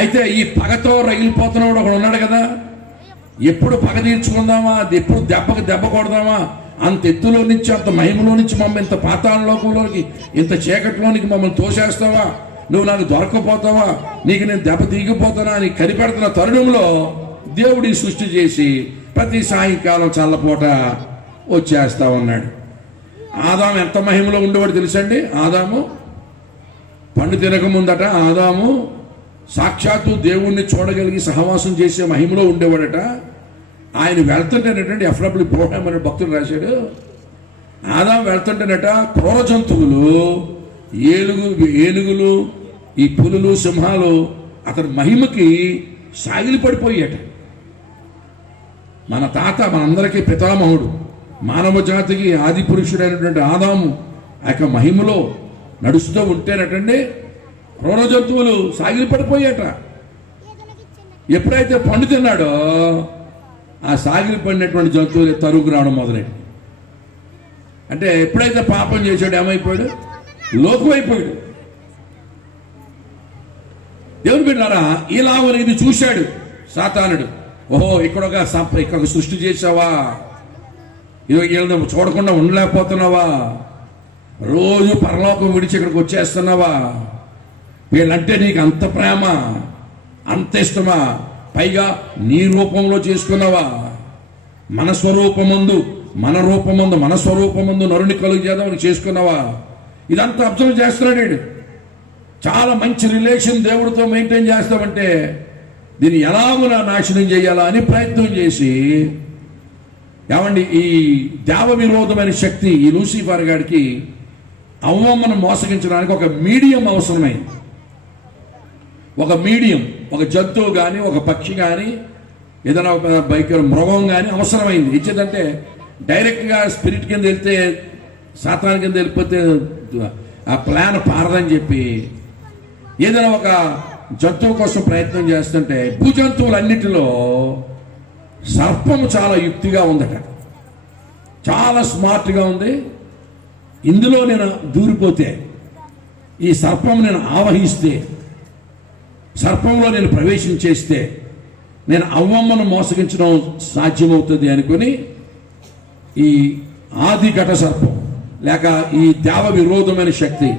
అయితే ఈ పగతో రగిలిపోతున్నవాడు ఒకడు ఉన్నాడు కదా, ఎప్పుడు పగ తీర్చుకుందామా, ఎప్పుడు దెబ్బకు దెబ్బ కొడదామా అంత ఎత్తులో నుంచి, అంత మహిమలో నుంచి మమ్మల్ని ఇంత పాతాళ లోకంలోనికి, ఇంత చీకటిలోనికి మమ్మల్ని తోసేస్తావా? నువ్వు నాకు దొరకపోతావా? నీకు నేను దెబ్బ దిగిపోతానా అని కనిపెడుతున్న తరుణంలో దేవుడి సృష్టి చేసి ప్రతి సాయంకాలం చల్లపూట వచ్చేస్తా ఉన్నాడు. ఆదాము ఎంత మహిమలో ఉండేవాడు తెలుసండి? ఆదాము పండు తినకముందట ఆదాము సాక్షాత్తు దేవుణ్ణి చూడగలిగి సహవాసం చేసే మహిమలో ఉండేవాడట. ఆయన వెళ్తుంటేనటండి, ఎఫ్డబ్ల్యూ ప్రోగ్రామ్ అనే భక్తుడు రాశాడు, ఆదాం వెళ్తుంటేనట క్రూర జంతువులు, ఏనుగులు, ఈ పులులు, సింహాలు అతని మహిమకి సాగిలి పడిపోయాట. మన తాత మనందరికీ పితామహుడు, మానవ జాతికి ఆది పురుషుడైనటువంటి ఆదాము ఆ యొక్క మహిమలో నడుస్తూ ఉంటేనటండి క్రూర జంతువులు సాగిలి పడిపోయాట. ఎప్పుడైతే పండు తిన్నాడో ఆ సాగిలి పడినటువంటి జంతువులు తరుగు రావడం మొదలైంది. అంటే ఎప్పుడైతే పాపం చేశాడు ఏమైపోయాడు? లోకమైపోయాడు. దేవుని బిడ్డలారా, ఇలాగ ఇది చూశాడు సాతానుడు. ఓహో, ఇక్కడ ఒక సృష్టి చేసావా? వీళ్ళని చూడకుండా ఉండలేకపోతున్నావా? రోజు పరలోకం విడిచి ఇక్కడికి వచ్చేస్తున్నావా? వీళ్ళంటే నీకు అంత ప్రేమ, అంత ఇష్టమా? పైగా నీ రూపంలో చేసుకున్నావా? మన స్వరూపమందు నరుని కలుగు చేద్దామని చేసుకున్నావా? ఇదంతా అబ్జర్వ్ చేస్తున్నాడు. చాలా మంచి రిలేషన్ దేవుడితో మెయింటైన్ చేస్తామంటే దీన్ని ఎలాగునా నాశనం చేయాలా అని ప్రయత్నం చేసి, ఏమండి, ఈ దేవ విరోధమైన శక్తి ఈ లూసిఫర్ గారికి అవ్వమ్మను మోసగించడానికి ఒక మీడియం అవసరమైంది. ఒక మీడియం, ఒక జంతువు కానీ, ఒక పక్షి కానీ, ఏదైనా ఒక మృగం కానీ అవసరమైంది. ఇచ్చేదంటే డైరెక్ట్గా స్పిరిట్ కింద వెళ్తే, సాతాన్ కింద వెళ్ళిపోతే ఆ ప్లాన్ పారదని చెప్పి ఏదైనా ఒక జంతువు కోసం ప్రయత్నం చేస్తుంటే భూజంతువులన్నిటిలో సర్పము చాలా యుక్తిగా ఉందట, చాలా స్మార్ట్గా ఉంది. ఇందులో నేను దూరిపోతే, ఈ సర్పం నేను ఆవహిస్తే, సర్పంలో నేను ప్రవేశించేస్తే నేను అవ్వమ్మను మోసగించడం సాధ్యమవుతుంది అనుకుని ఈ ఆది ఘట సర్పం లేక ఈ దేవ విరోధమైన శక్తి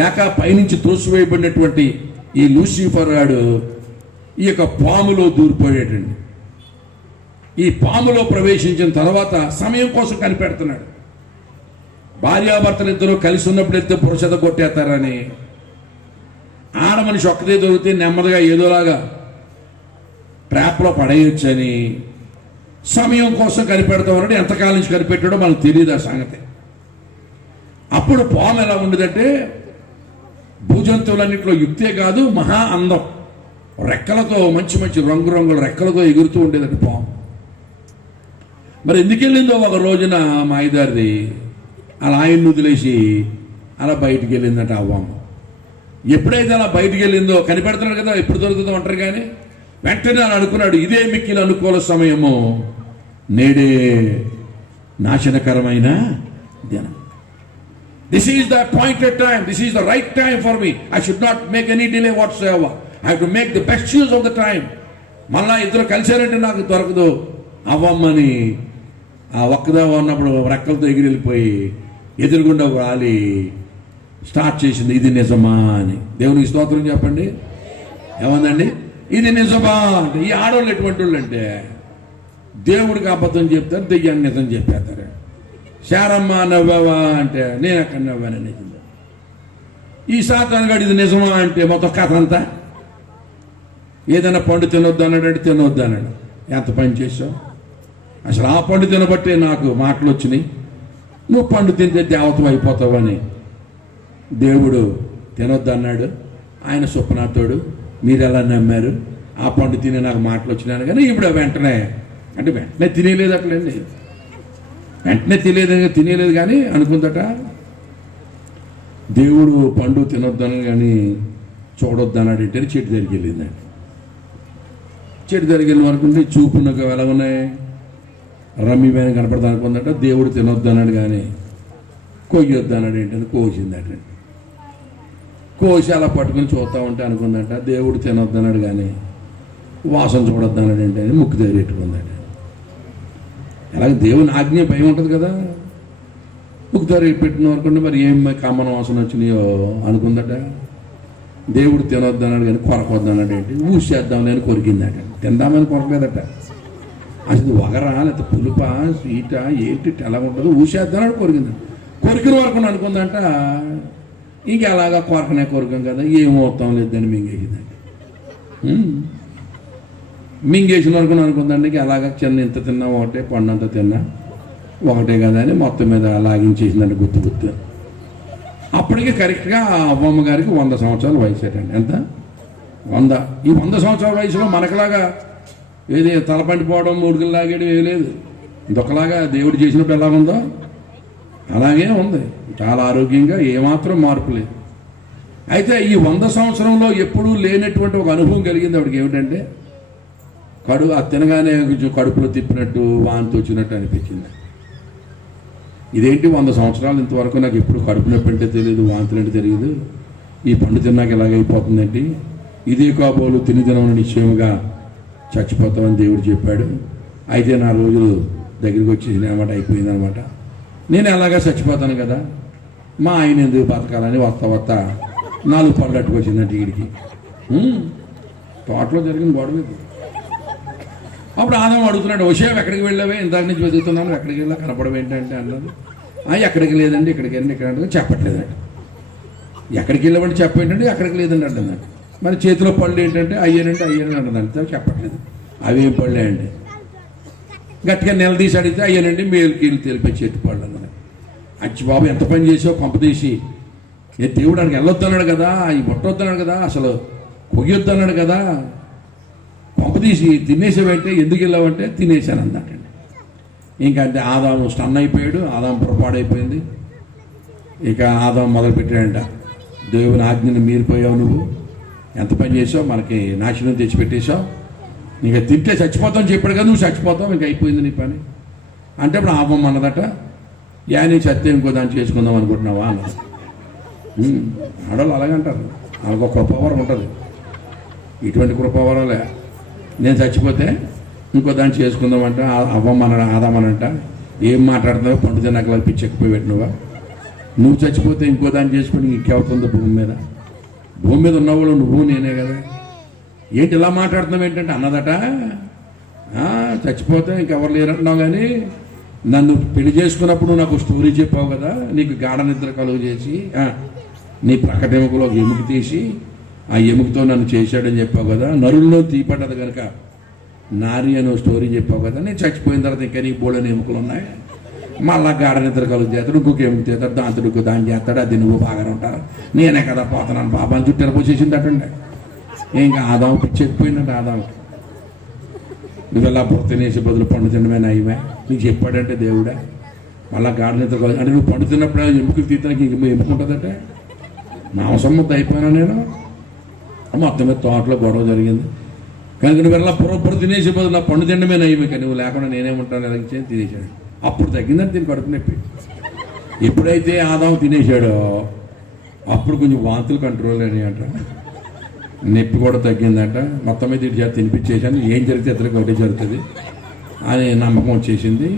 లేక పైనుంచి త్రోసివేయబడినటువంటి ఈ లూసిఫర్ గాడు ఈ యొక్క పాములో దూరిపోయాడండి. ఈ పాములో ప్రవేశించిన తర్వాత సమయం కోసం కనిపెడుతున్నాడు. భార్యాభర్తలు ఇద్దరు కలిసి ఉన్నప్పుడు ఇద్దరు పురుషత కొట్టేస్తారని, ఆడ మనిషి ఒక్కదే దొరికితే నెమ్మదిగా ఏదోలాగా ట్రాప్లో పడేయొచ్చని సమయం కోసం కనిపెడతామని ఎంతకాలం నుంచి కనిపెట్టాడో మనకు తెలియదు ఆ సంగతి. అప్పుడు పాము ఎలా ఉండదంటే భూజంతువులన్నింటిలో యుక్తే కాదు, మహా అందం, రెక్కలతో మంచి మంచి రంగురంగుల రెక్కలతో ఎగురుతూ ఉండేదండి పాము. మరి ఎందుకు వెళ్ళిందో ఒక రోజున మా ఐదారిది అలా ఆయన్ని వదిలేసి అలా బయటికి వెళ్ళిందట అవ్వమ్మ. ఎప్పుడైతే అలా బయటికి వెళ్ళిందో కనిపెడుతున్నాడు కదా, ఎప్పుడు దొరుకుతుందో అంటారు. కానీ వెంటనే అని అనుకున్నాడు, ఇదే మిక్కిలి అనుకూల సమయము, నేడే నాశనకరమైన దినం. This is the appointed time, this is the right time for me. I should not make any delay whatsoever. I have to make the best use of the time. మళ్ళా ఇద్దరు కలిసారంటే నాకు దొరకదు. అవ్వమ్మని ఆ ఒక్కదా ఉన్నప్పుడు రెక్కలతో ఎగిరెళ్ళిపోయి ఎదురుగుండా రాలి స్టార్ట్ చేసింది, ఇది నిజమా అని. దేవునికి స్తోత్రం చెప్పండి. ఏమందండి, ఇది నిజమా అంటే ఈ ఆడవాళ్ళు ఎటువంటి వాళ్ళు అంటే దేవుడికి అబద్ధం చెప్తారు, దెయ్యాన్ని నిజం చెప్పేస్తారు. శారమ్మ నవ్వావా అంటే నేను అక్కడ నవ్వాను నిజం. ఈ సాతాను గాడు ఇది నిజమా అంటే మొత్తం కథ అంతా ఏదైనా పండు తినొద్దు అన్నాడంటే తినొద్దు అన్నాడు. ఎంత పని చేసావు అసలు? ఆ పండు తినబట్టే నాకు మాటలు వచ్చినాయి, నువ్వు పండు తింటే దేవతం అయిపోతావని. దేవుడు తినొద్దు అన్నాడు, ఆయన స్వప్నాథుడు, మీరు ఎలా నమ్మారు? ఆ పండు తినే నాకు మాటలు వచ్చినాను. కానీ ఇప్పుడు వెంటనే తినేలేదు అట్లండి, వెంటనే తినేలేదు కానీ అనుకుందట దేవుడు పండు తినొద్దని కానీ చూడొద్దు అన్నాడు. అంటే చెట్టు దగ్గరికి వెళ్ళిందండి. చెట్టు దగ్గరికి వెళ్ళిన వరకు చూపు నాకు ఎలా ఉన్నాయి, రమ్మి పైన కనపడతా అనుకుందట. దేవుడు తినొద్దు అన్నాడు కానీ కొయ్యొద్దు అన్నాడు. ఏంటంటే కోసిందట. కోసి అలా పట్టుకుని చూస్తూ ఉంటే అనుకుందట దేవుడు తినొద్దు అన్నాడు కానీ వాసన చూడొద్దు అన్నాడు. ఏంటంటే ముక్కు దగ్గర పెట్టుకుందట. అలాగే దేవుని ఆజ్ఞ భయం ఉంటుంది కదా. ఒకసారి పెట్టిన అనుకుంటే మరి ఏం కమ్మన వాసన వచ్చినాయో అనుకుందట. దేవుడు తినొద్దన్నాడు కానీ కొరకొద్దన్నాడు. ఏంటి ఊసేద్దామని అని కొరికిందట. తిందామని కొరకలేదట. అసలు వగరా లేకపోతే పులుప స్వీట ఏంటి ఎలా ఉంటుందో ఊసేద్దామని కొరికిందట. కొరికిన వరకు అనుకుందంట. ఇంక అలాగా కొరకనే కొరకం కదా, ఏమవుతాం లేదని మింగేసిందండి. మింగేసిన వరకు అనుకుందండి. అలాగా చిన్న ఇంత తిన్నా ఒకటే, పండంత తిన్నా ఒకటే కదా అని మొత్తం మీద లాగించేసిందండి గుర్తు. అప్పటికి కరెక్ట్గా అవ్వమ్మ గారికి 100 సంవత్సరాల వయసు ఏంటండి. ఎంత? 100. ఈ 100 సంవత్సరాల వయసులో మనకులాగా ఏది తలపండిపోవడం, మూడుగులు లాగేయడం ఏం లేదు. ఇంకొకలాగా దేవుడు చేసినప్పుడు ఎలా ఉందో అలాగే ఉంది. చాలా ఆరోగ్యంగా, ఏమాత్రం మార్పు లేదు. అయితే ఈ 100 సంవత్సరంలో ఎప్పుడూ లేనటువంటి ఒక అనుభవం కలిగింది ఆవిడకి. ఏమిటంటే తినగానే కొంచెం కడుపులో తిప్పినట్టు, వాంతి వచ్చినట్టు అనిపించింది. ఇదేంటి 100 సంవత్సరాలు ఇంతవరకు నాకు ఎప్పుడు కడుపు నొప్పి అంటే తెలియదు, వాంతులు అంటే తెలియదు, ఈ పండు తిన్నాక ఎలాగైపోతుందండి, ఇదే కాబోలు తిని తినమని నిశ్చయముగా చచ్చిపోతామని దేవుడు చెప్పాడు. అయితే నా రోజులు దగ్గరికి వచ్చేసిన అనమాట, అయిపోయిందనమాట. నేను ఎలాగా చచ్చిపోతాను కదా, మా ఆయన ఎందుకు బతకాలని వస్తా 4 పళ్ళు కట్టుకొచ్చిందంటే వీడికి. తోటలో జరిగిన గొడవ ఇది. అప్పుడు ఆదాం అడుగుతున్నాడు, విషయం ఎక్కడికి వెళ్ళావే, ఇందాక నుంచి వెతుకుతున్నాను, ఎక్కడికి వెళ్ళా కనపడం ఏంటంటే అన్నది. ఎక్కడికి లేదండి, ఇక్కడికి వెళ్ళండి, ఇక్కడ చెప్పట్లేదండి. ఎక్కడికి వెళ్ళామంటే చెప్పేంటంటే ఎక్కడికి లేదండి అంటుందండి. మరి చేతిలో పళ్ళు ఏంటంటే అయ్యానంటే అంటుందండి, చెప్పట్లేదు. అవేం పళ్ళే అండి. గట్టిగా నిలదీసి అడిగితే అయ్యానండి మేలు కీళ్ళు తెలిపే చేతి పళ్ళు అన్నది. అచ్చి బాబు ఎంత పని చేసావు కొంపదీసి, దేవుడు ఆయనకి వెళ్ళొద్దన్నాడు కదా, ఈ ముట్టొద్దన్నాడు కదా, అసలు కొయ్యొద్దన్నాడు కదా, పంపదీసి తినేసావంటే ఎందుకు వెళ్ళావంటే తినేసాను అన్నట్టండి. ఇంకా అంటే ఆదాము స్టన్ అయిపోయాడు, ఆదాము పొరపాడైపోయింది. ఇక ఆదాము మొదలుపెట్టాడంట, దేవుని ఆజ్ఞను మీరిపోయావు, నువ్వు ఎంత పని చేసావు, మనకి నాశనం తెచ్చిపెట్టేశావు, ఇంకా తింటే చచ్చిపోతావు అని చెప్పాడు కదా, నువ్వు చచ్చిపోతావు, ఇంకా అయిపోయింది నీ పని అంటే. ఇప్పుడు ఆపం అన్నదట, నీ చత్తే ఇంకో దాన్ని చేసుకుందాం అనుకుంటున్నావా అన్నది. ఆడవాళ్ళు అలాగంటారు, వాళ్ళకు ఒక కృపావరం ఉంటుంది. ఇటువంటి కృపావరంలే, నేను చచ్చిపోతే ఇంకో దాన్ని చేసుకుందామంట. ఆదామనంట, ఏం మాట్లాడుతున్నావు, పండు తినకలా పిచ్చెక్కిపోయి పెట్టినవా, నువ్వు చచ్చిపోతే ఇంకో దాన్ని చేసుకుని ఇంకెవుతుందో భూమి మీద ఉన్నవాళ్ళు నువ్వు నేనే కదా, ఏంటి ఇలా మాట్లాడుతున్నావు ఏంటంటే అన్నదట. చచ్చిపోతే ఇంకెవరు లేరంటున్నావు, కానీ నన్ను పెళ్లి చేసుకున్నప్పుడు నాకు స్టోరీ చెప్పావు కదా, నీకు గాఢ నిద్ర కలుగు చేసి నీ ప్రకట ఎముకలో ఒక ఎముక తీసి ఆ ఎముకతో నన్ను చేశాడని చెప్పావు కదా, నరుల్లో తీపడ్డది కనుక నారి అని స్టోరీ చెప్పావు కదా, నేను చచ్చిపోయిన తర్వాత ఇంకా నీకు బోడని ఎముకలు ఉన్నాయి, మళ్ళా గాఢ నిద్ర కలుగు చేస్తాడు, ఇంకొక ఎముక తీస్తాడు, దాంతో దాన్ని చేస్తాడు, అది నువ్వు బాగానే ఉంటారు, నేనే కదా పోతున్నాను బాబాని చుట్టారు పోసేసింది అటండి. ఇంకా ఆదాము పిచ్చెక్కిపోయిందంటే ఆదాముకి, నువ్వు ఎలా తినేసి బదులు పండు తినమే నయమే నీకు చెప్పాడంటే దేవుడా, మళ్ళా గాఢ నిద్ర కలుగు అంటే నువ్వు పండు తిన్నప్పుడు ఎముకలు తీస్తానికి ఇంక ఎముకుంటుందంటే మాంసం ముద్ద అయిపోయినా నేను. మొత్తం మీద తోటలో గొడవ జరిగింది కనుక నువ్వు ఎలా పొరపొర తినేసి బదులు నా పండు తినమే నయమే, కానీ నువ్వు లేకుండా నేనేముంటాను ఎలా తినేసాడు. అప్పుడు తగ్గిందని దీన్ని కడుపు నొప్పి. ఎప్పుడైతే ఆదాము తినేసాడో అప్పుడు కొంచెం వాంతులు కంట్రోల్ అయినాయట, నొప్పి కూడా తగ్గిందట. మొత్తం మీద ఇటు చేత తినిపించేసాను, ఏం జరిగితే ఇద్దరికి ఒకటే జరుగుతుంది అని నమ్మకం వచ్చేసింది.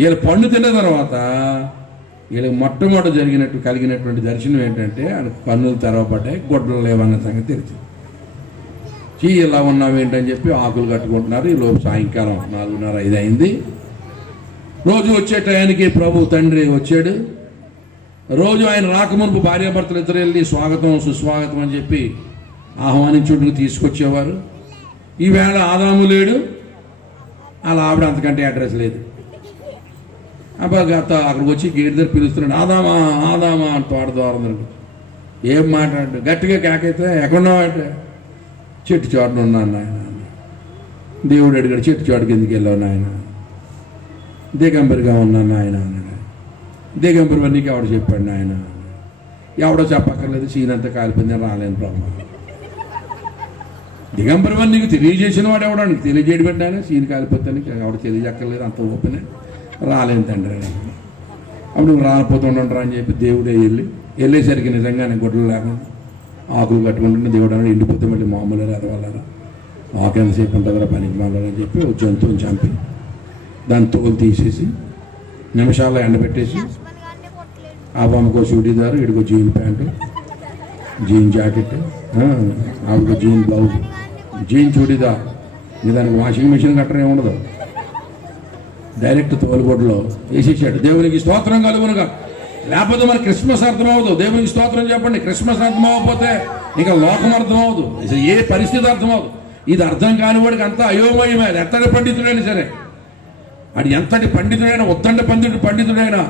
వీళ్ళు పండు తిన్న తర్వాత వీళ్ళకి మొట్టమొదటి కలిగినటువంటి దర్శనం ఏంటంటే కన్నులు తెరవబడ్డాయి, గొడ్డలు లేవన్న సంగతి తెలిసింది. ఇలా ఉన్నావు ఏంటని చెప్పి ఆకులు కట్టుకుంటున్నారు. ఈ లోపు సాయంకాలం 4:30, 5 అయింది. రోజు వచ్చే టయానికి ప్రభు తండ్రి వచ్చాడు. రోజు ఆయన రాకమునుపు భార్యాభర్తలు ఇద్దరు వెళ్ళి స్వాగతం సుస్వాగతం అని చెప్పి ఆహ్వానించుడికి తీసుకొచ్చేవారు. ఈవేళ ఆదాము లేడు, అలా ఆవిడ అంతకంటే అడ్రస్ లేదు. గత అక్కడికి వచ్చి గేట్ దగ్గర పిలుస్తున్నాడు, ఆదామా ఆదామా అని తోట ద్వారం. ఏం మాట్లాడు, గట్టిగా కేకైతే ఎక్కడున్నావు అంటే చెట్టు చోటను ఉన్నాను నాయన. దేవుడు అడిగాడు, చెట్టు చోటుకి ఎందుకు వెళ్ళావు నాయన? దిగంబరిగా ఉన్నాను నాయన అన్నాడు. దిగంబరి నీకు ఎవడు చెప్పాడు నాయన? ఎవడో చెప్పక్కర్లేదు, సీనంతా కాలిపోయింది, రాలేను బ్రహ్మ. దిగంబరి నీకు తెలియజేసిన వాడు ఎవడో, నీకు తెలియజేయడం పెట్టాను, సీన్ కాలిపోతాను ఎవడు తెలియజక్కర్లేదు, అంత ఓపెనే, రాలేను తండ్రి. అప్పుడు నువ్వు రాలిపోతుండరా అని చెప్పి దేవుడే వెళ్ళేసరికి నిజంగానే గొడ్డలు లేకుండా ఆకులు కట్టుకుంటుంటే దేవుడు అన్నాడు, ఎండిపోతే మళ్ళీ మామూలు ఎదవాలరా, ఆకు ఎంతసేపు ఉంటుందిరా పనికి మాలని చెప్పి ఒక జంతువుని చంపి దాని తోలు తీసేసి నిమిషాల్లో ఎండబెట్టేసి అవ్వమ్మకో చూడీదారు, ఇడికో జీన్ ప్యాంటు, జీన్ జాకెట్, ఆవిడకో జీన్ బ్లౌజ్, జీన్ చూడీదార్. దానికి వాషింగ్ మిషన్ గట్రా ఏముండదు, డైరెక్ట్ తోలుగొడ్డలో వేసేసాడు. దేవునికి స్తోత్రం కలుగునుగా. లేకపోతే మన క్రిస్మస్ అర్థం అవ్వదు. దేవునికి స్తోత్రం చెప్పండి. క్రిస్మస్ అర్థం అవ్వకపోతే ఇక లోకం అర్థం అవ్వదు, ఏ పరిస్థితి అర్థం అవ్వదు. ఇది అర్థం కాని వాడికి అంతా అయోమయమే. ఎంతటి పండితుడైనా సరే, అది ఎంతటి పండితుడైనా, ఉత్తండ పండితుడైనా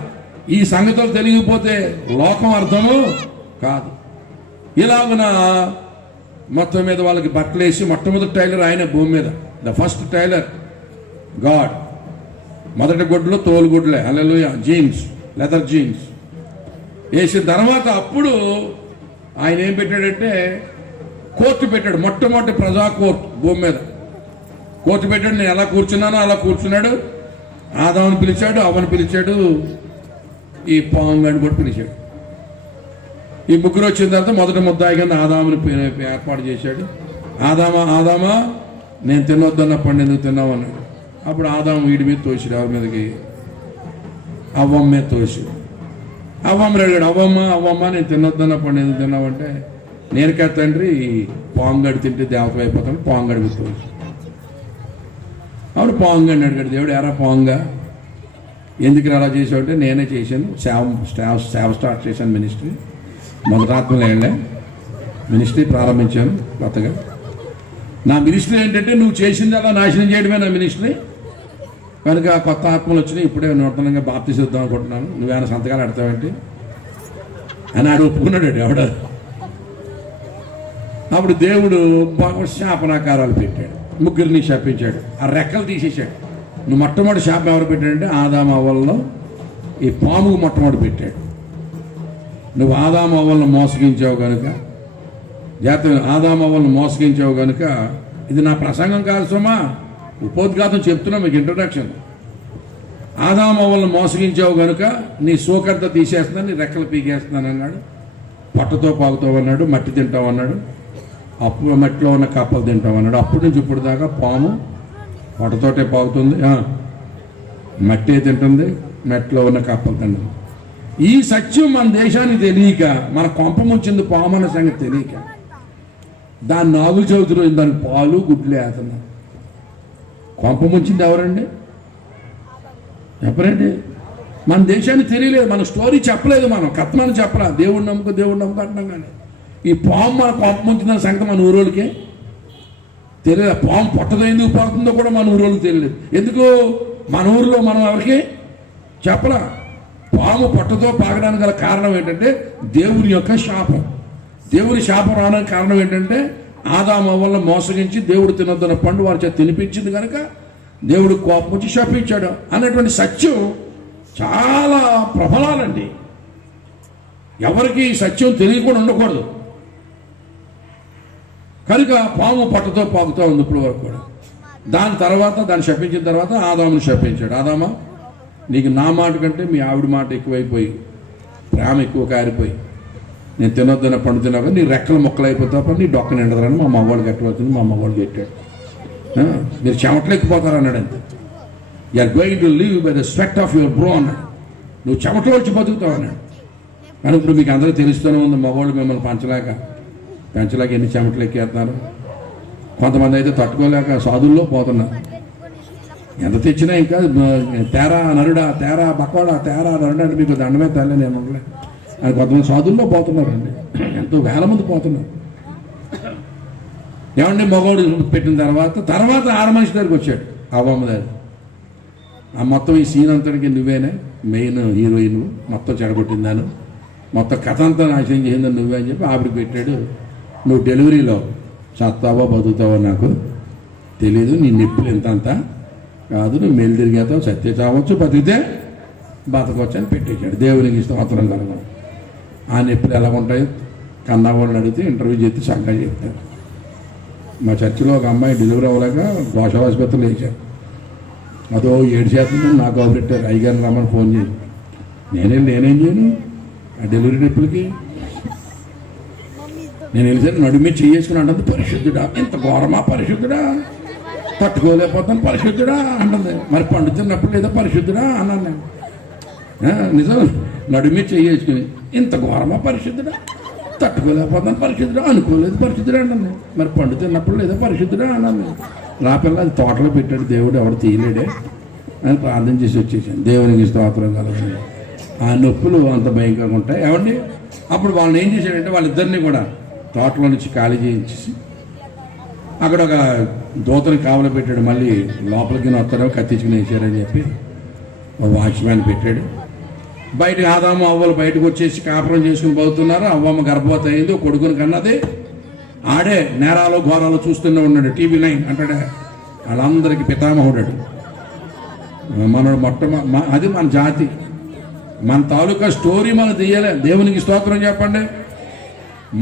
ఈ సంగతులు తెలియకపోతే లోకం అర్థము కాదు. ఇలాగున మొత్తం మీద వాళ్ళకి బట్టలు వేసి, మొట్టమొదటి టైలర్ ఆయన భూమి మీద, ద ఫస్ట్ టైలర్ గాడ్. మొదటి గుడ్లు తోలుగుడ్లే, హల్లెలూయా, జీన్స్, లెదర్ జీన్స్ వేసిన తర్వాత అప్పుడు ఆయన ఏం పెట్టాడంటే కోర్టు పెట్టాడు. మొట్టమొదటి ప్రజా కోర్టు భూమి మీద కోర్టు పెట్టాడు. నేను ఎలా కూర్చున్నానో అలా కూర్చున్నాడు. ఆదాముని పిలిచాడు, అవ్వని పిలిచాడు, ఈ పాము గడిని కూడా పిలిచాడు. ఈ ముగ్గురు వచ్చిన తర్వాత మొదటి ముద్దాయి కింద ఆదాముని ఏర్పాటు చేశాడు. ఆదామా నేను తినొద్దన్న పండు ఎందుకు తిన్నావు అన్నాడు. అప్పుడు ఆదాము వీడి మీద తోసాడు, ఎవరి మీదకి, అవ్వమ్మ మీద తోసి. అవ్వమ్మ అడిగాడు, అవ్వమ్మ నేను తినొద్దన్న పండు ఎందుకు తిన్నావంటే, నేను కదా తండ్రి పాంగడి తింటే దేవత అయిపోతాను, పాంగడి మీద తోసి. అప్పుడు పాంగడిని అడిగాడు దేవుడు, ఎరా పాంగా ఎందుకు అలా చేసావు అంటే, నేనే చేశాను, సేవ స్టార్ట్ చేశాను, మినిస్ట్రీ మొదటి ఆత్మలో వెళ్ళే మినిస్ట్రీ ప్రారంభించాను కొత్తగా. నా మినిస్ట్రీ ఏంటంటే నువ్వు చేసింది అలా నాశనం చేయడమే నా మినిస్ట్రీ. కనుక కొత్త ఆత్మలు వచ్చినాయి, ఇప్పుడే నూతనంగా బాప్తిసం ఇద్దాం అనుకుంటున్నాను, నువ్వేమైనా సంతకాలు పెడతావేంటి అని ఆడు ఒప్పుకున్నాడు ఎవడ. అప్పుడు దేవుడు శాపనాకారాలు పెట్టాడు, ముగ్గురిని శాపించాడు, ఆ రెక్కలు తీసేశాడు. నువ్వు మొట్టమొదటి శాపం ఎవరు పెట్టాడంటే ఆదాము అవ్వల్లో ఈ పాముకు మొట్టమొదటి పెట్టాడు. నువ్వు ఆదాము అవ్వలను మోసగించావు కనుక, ఆదాము అవ్వలను మోసగించావు కనుక, ఇది నా ప్రసంగం కాదు సుమా, ఉపోద్ఘాతం చెప్తున్నా మీకు, ఇంట్రొడక్షన్. ఆదాము అవ్వలను మోసగించావు కనుక నీ సోకర్త తీసేస్తున్నాను, నీ రెక్కలు పీకేస్తున్నాను అన్నాడు. పొట్టతో పాకుతావు అన్నాడు, మట్టి తింటావు అన్నాడు, అప్పుడు మట్టిలో ఉన్న కప్పలు తింటావు అన్నాడు. అప్పటి నుంచి ఇప్పుడు దాకా పాము పొట్టతోటే పాకుతుంది, మట్టే తింటుంది, మట్టిలో ఉన్న కప్పలు తింటుంది. ఈ సత్యం మన దేశానికి తెలియక, మన కొంప ముంచింది పాము అన్న సంగతి తెలియక దాన్ని నాగులు చవితి రోజు దానికి పాలు గుడ్లు వేస్తున్నారు. కొంప ముంచింది ఎవరండి చెప్పరండి? మన దేశానికి తెలియలేదు, మన స్టోరీ చెప్పలేదు, మనం కథనాన్ని చెప్పరా, దేవుడు నమ్ముకో అంటున్నాం. కానీ ఈ పాము మన కొంప ముంచిందన్న సంగతి మన ఊరోళ్ళకే తెలియదు. పాము పొట్టదో ఎందుకు పాకుతుందో కూడా మన ఊరోళ్ళకి తెలియలేదు. ఎందుకు మన ఊరిలో మనం ఎవరికి చెప్పరా? పాము పొట్టతో పాకడానికి గల కారణం ఏంటంటే దేవుని యొక్క శాపం. దేవుని శాపం రావడానికి కారణం ఏంటంటే ఆదాము అవ్వలను మోసగించి దేవుడు తినొద్దన్న పండు వారి చేత తినిపించింది కనుక దేవుడు కోపం వచ్చి శాపించాడు అన్నటువంటి సత్యం చాలా ప్రబలాలండి. ఎవరికి ఈ సత్యం తెలియకుండా ఉండకూడదు. కనుక పాము పొట్టతో పాకుతూ ఉంది ఇప్పుడు వరకు కూడా. దాని తర్వాత దాన్ని శపించిన తర్వాత ఆదాముని శపించాడు. ఆదామా, నీకు నా మాట కంటే మీ ఆవిడ మాట ఎక్కువైపోయి, ప్రేమ ఎక్కువ కారిపోయి, నేను తినొద్దన్న పండు తిన్నాక నీ రెక్కలు మొక్కలు అయిపోతావు, నీ డొక్క నిండదని మా మగవాళ్ళకి ఎట్లవుతుంది, మా మగవాళ్ళకి పెట్టాడు. మీరు చెమటలేకపోతారు అన్నాడు. అంతే, you're going to live by the sweat of your brow అన్నాడు. నువ్వు చెమటలో వచ్చి బతుకుతావు అన్నాడు. కానీ ఇప్పుడు మీకు అందరికీ తెలుస్తూనే ఉంది, మగవాళ్ళు మిమ్మల్ని పెంచలేక ఎన్ని చెమటలు ఎక్కేస్తున్నారు. కొంతమంది అయితే తట్టుకోలేక సాధుల్లో పోతున్నారు. ఎంత తెచ్చినా ఇంకా తేరా నరుడా, తేరా బక్వాడా, తేరా నరుడా అంటే మీకు దండమే తల్లి నేను ఉండలే అని కొంతమంది సాధుల్లో పోతున్నారండి. ఎంతో వేల మంది పోతున్నారు. ఏమండి మగవాడు పెట్టిన తర్వాత ఆడ మనిషి దగ్గరికి వచ్చాడు, అవ్వమ్మ దగ్గర. ఆ మొత్తం ఈ సీన్ అంతటికి నువ్వేనే మెయిన్ హీరోయిన్, మొత్తం చెడగొట్టిందాను, మొత్తం కథ అంతా నాశనం చేసిందని నువ్వే అని చెప్పి ఆవిడకి పెట్టాడు. నువ్వు డెలివరీలో చస్తావో బతుకుతావో నాకు తెలీదు, నీ నొప్పులు ఇంతంతా కాదు, నువ్వు మెల్లి తిరిగేతావు, సత్య చావచ్చు, బతికితే బతకొచ్చు అని పెట్టేశాడు. దేవునికి స్తోత్రం కలగడం. ఆ నొప్పులు ఎలా ఉంటాయి కన్నా వాళ్ళని అడిగితే ఇంటర్వ్యూ చేస్తే చక్కగా చెప్తారు. మా చర్చిలో ఒక అమ్మాయి డెలివరీ అవ్వలేక ఘోష ఆసుపత్రులు వేశారు. అదో 7 శాతం నాకు అవరెట్టారు, అయ్యగారిని రమ్మని ఫోన్ చేసి. నేనేం చేయను ఆ డెలివరీ నొప్పులకి. నేను వెళ్ళిసరి నడుమే చేసుకుని అంటుంది, పరిశుద్ధుడా, ఎంత ఘోరమా పరిశుద్ధుడా, తట్టుకోలేకపోతాను పరిశుద్ధుడా అంటుంది. మరి పండుతున్నప్పుడు లేదా పరిశుద్ధుడా అన్నాను నేను. నిజం, నడుమి చెయ్యేసుకుని ఇంత ఘోరమా పరిశుద్ధుడా, తట్టుకోలేకపోతాను పరిశుద్ధుడా, అనుకోలేదు పరిశుద్ధుడా అన్నాను. మరి పండు తిన్నప్పుడు లేదా పరిశుద్ధుడా అన్నాను. రాపిల్ల అది తోటలో పెట్టాడు దేవుడు, ఎవడు తీయలేడే అని ప్రార్థన చేసి వచ్చేసాను. దేవునికి స్తోత్రం కలగదు. ఆ నొప్పులు అంత భయంకరంగా ఉంటాయి. ఏమండి అప్పుడు వాళ్ళని ఏం చేశాడంటే వాళ్ళిద్దరినీ కూడా తోటలో నుంచి ఖాళీ చేయించేసి అక్కడ ఒక దూతని కావలి పెట్టాడు. మళ్ళీ లోపలికి వస్తారో కత్తించుకుని వేసారని చెప్పి వాచ్మ్యాన్ పెట్టాడు. బయటకు ఆదాము అవ్వలు బయటకు వచ్చేసి కాపురం చేసుకుని పోతున్నారు. అవ్వమ్మ గర్భవతి అయింది, కొడుకుని కన్నది. ఆడే నేరాలు ఘోరాలు చూస్తూనే ఉన్నాడు. టీవీ 9 అంటాడే, వాళ్ళందరికీ పితామహుడాడు. మనడు అది మన జాతి, మన తాలూకా స్టోరీ మనం తీయలే. దేవునికి స్తోత్రం చెప్పండి.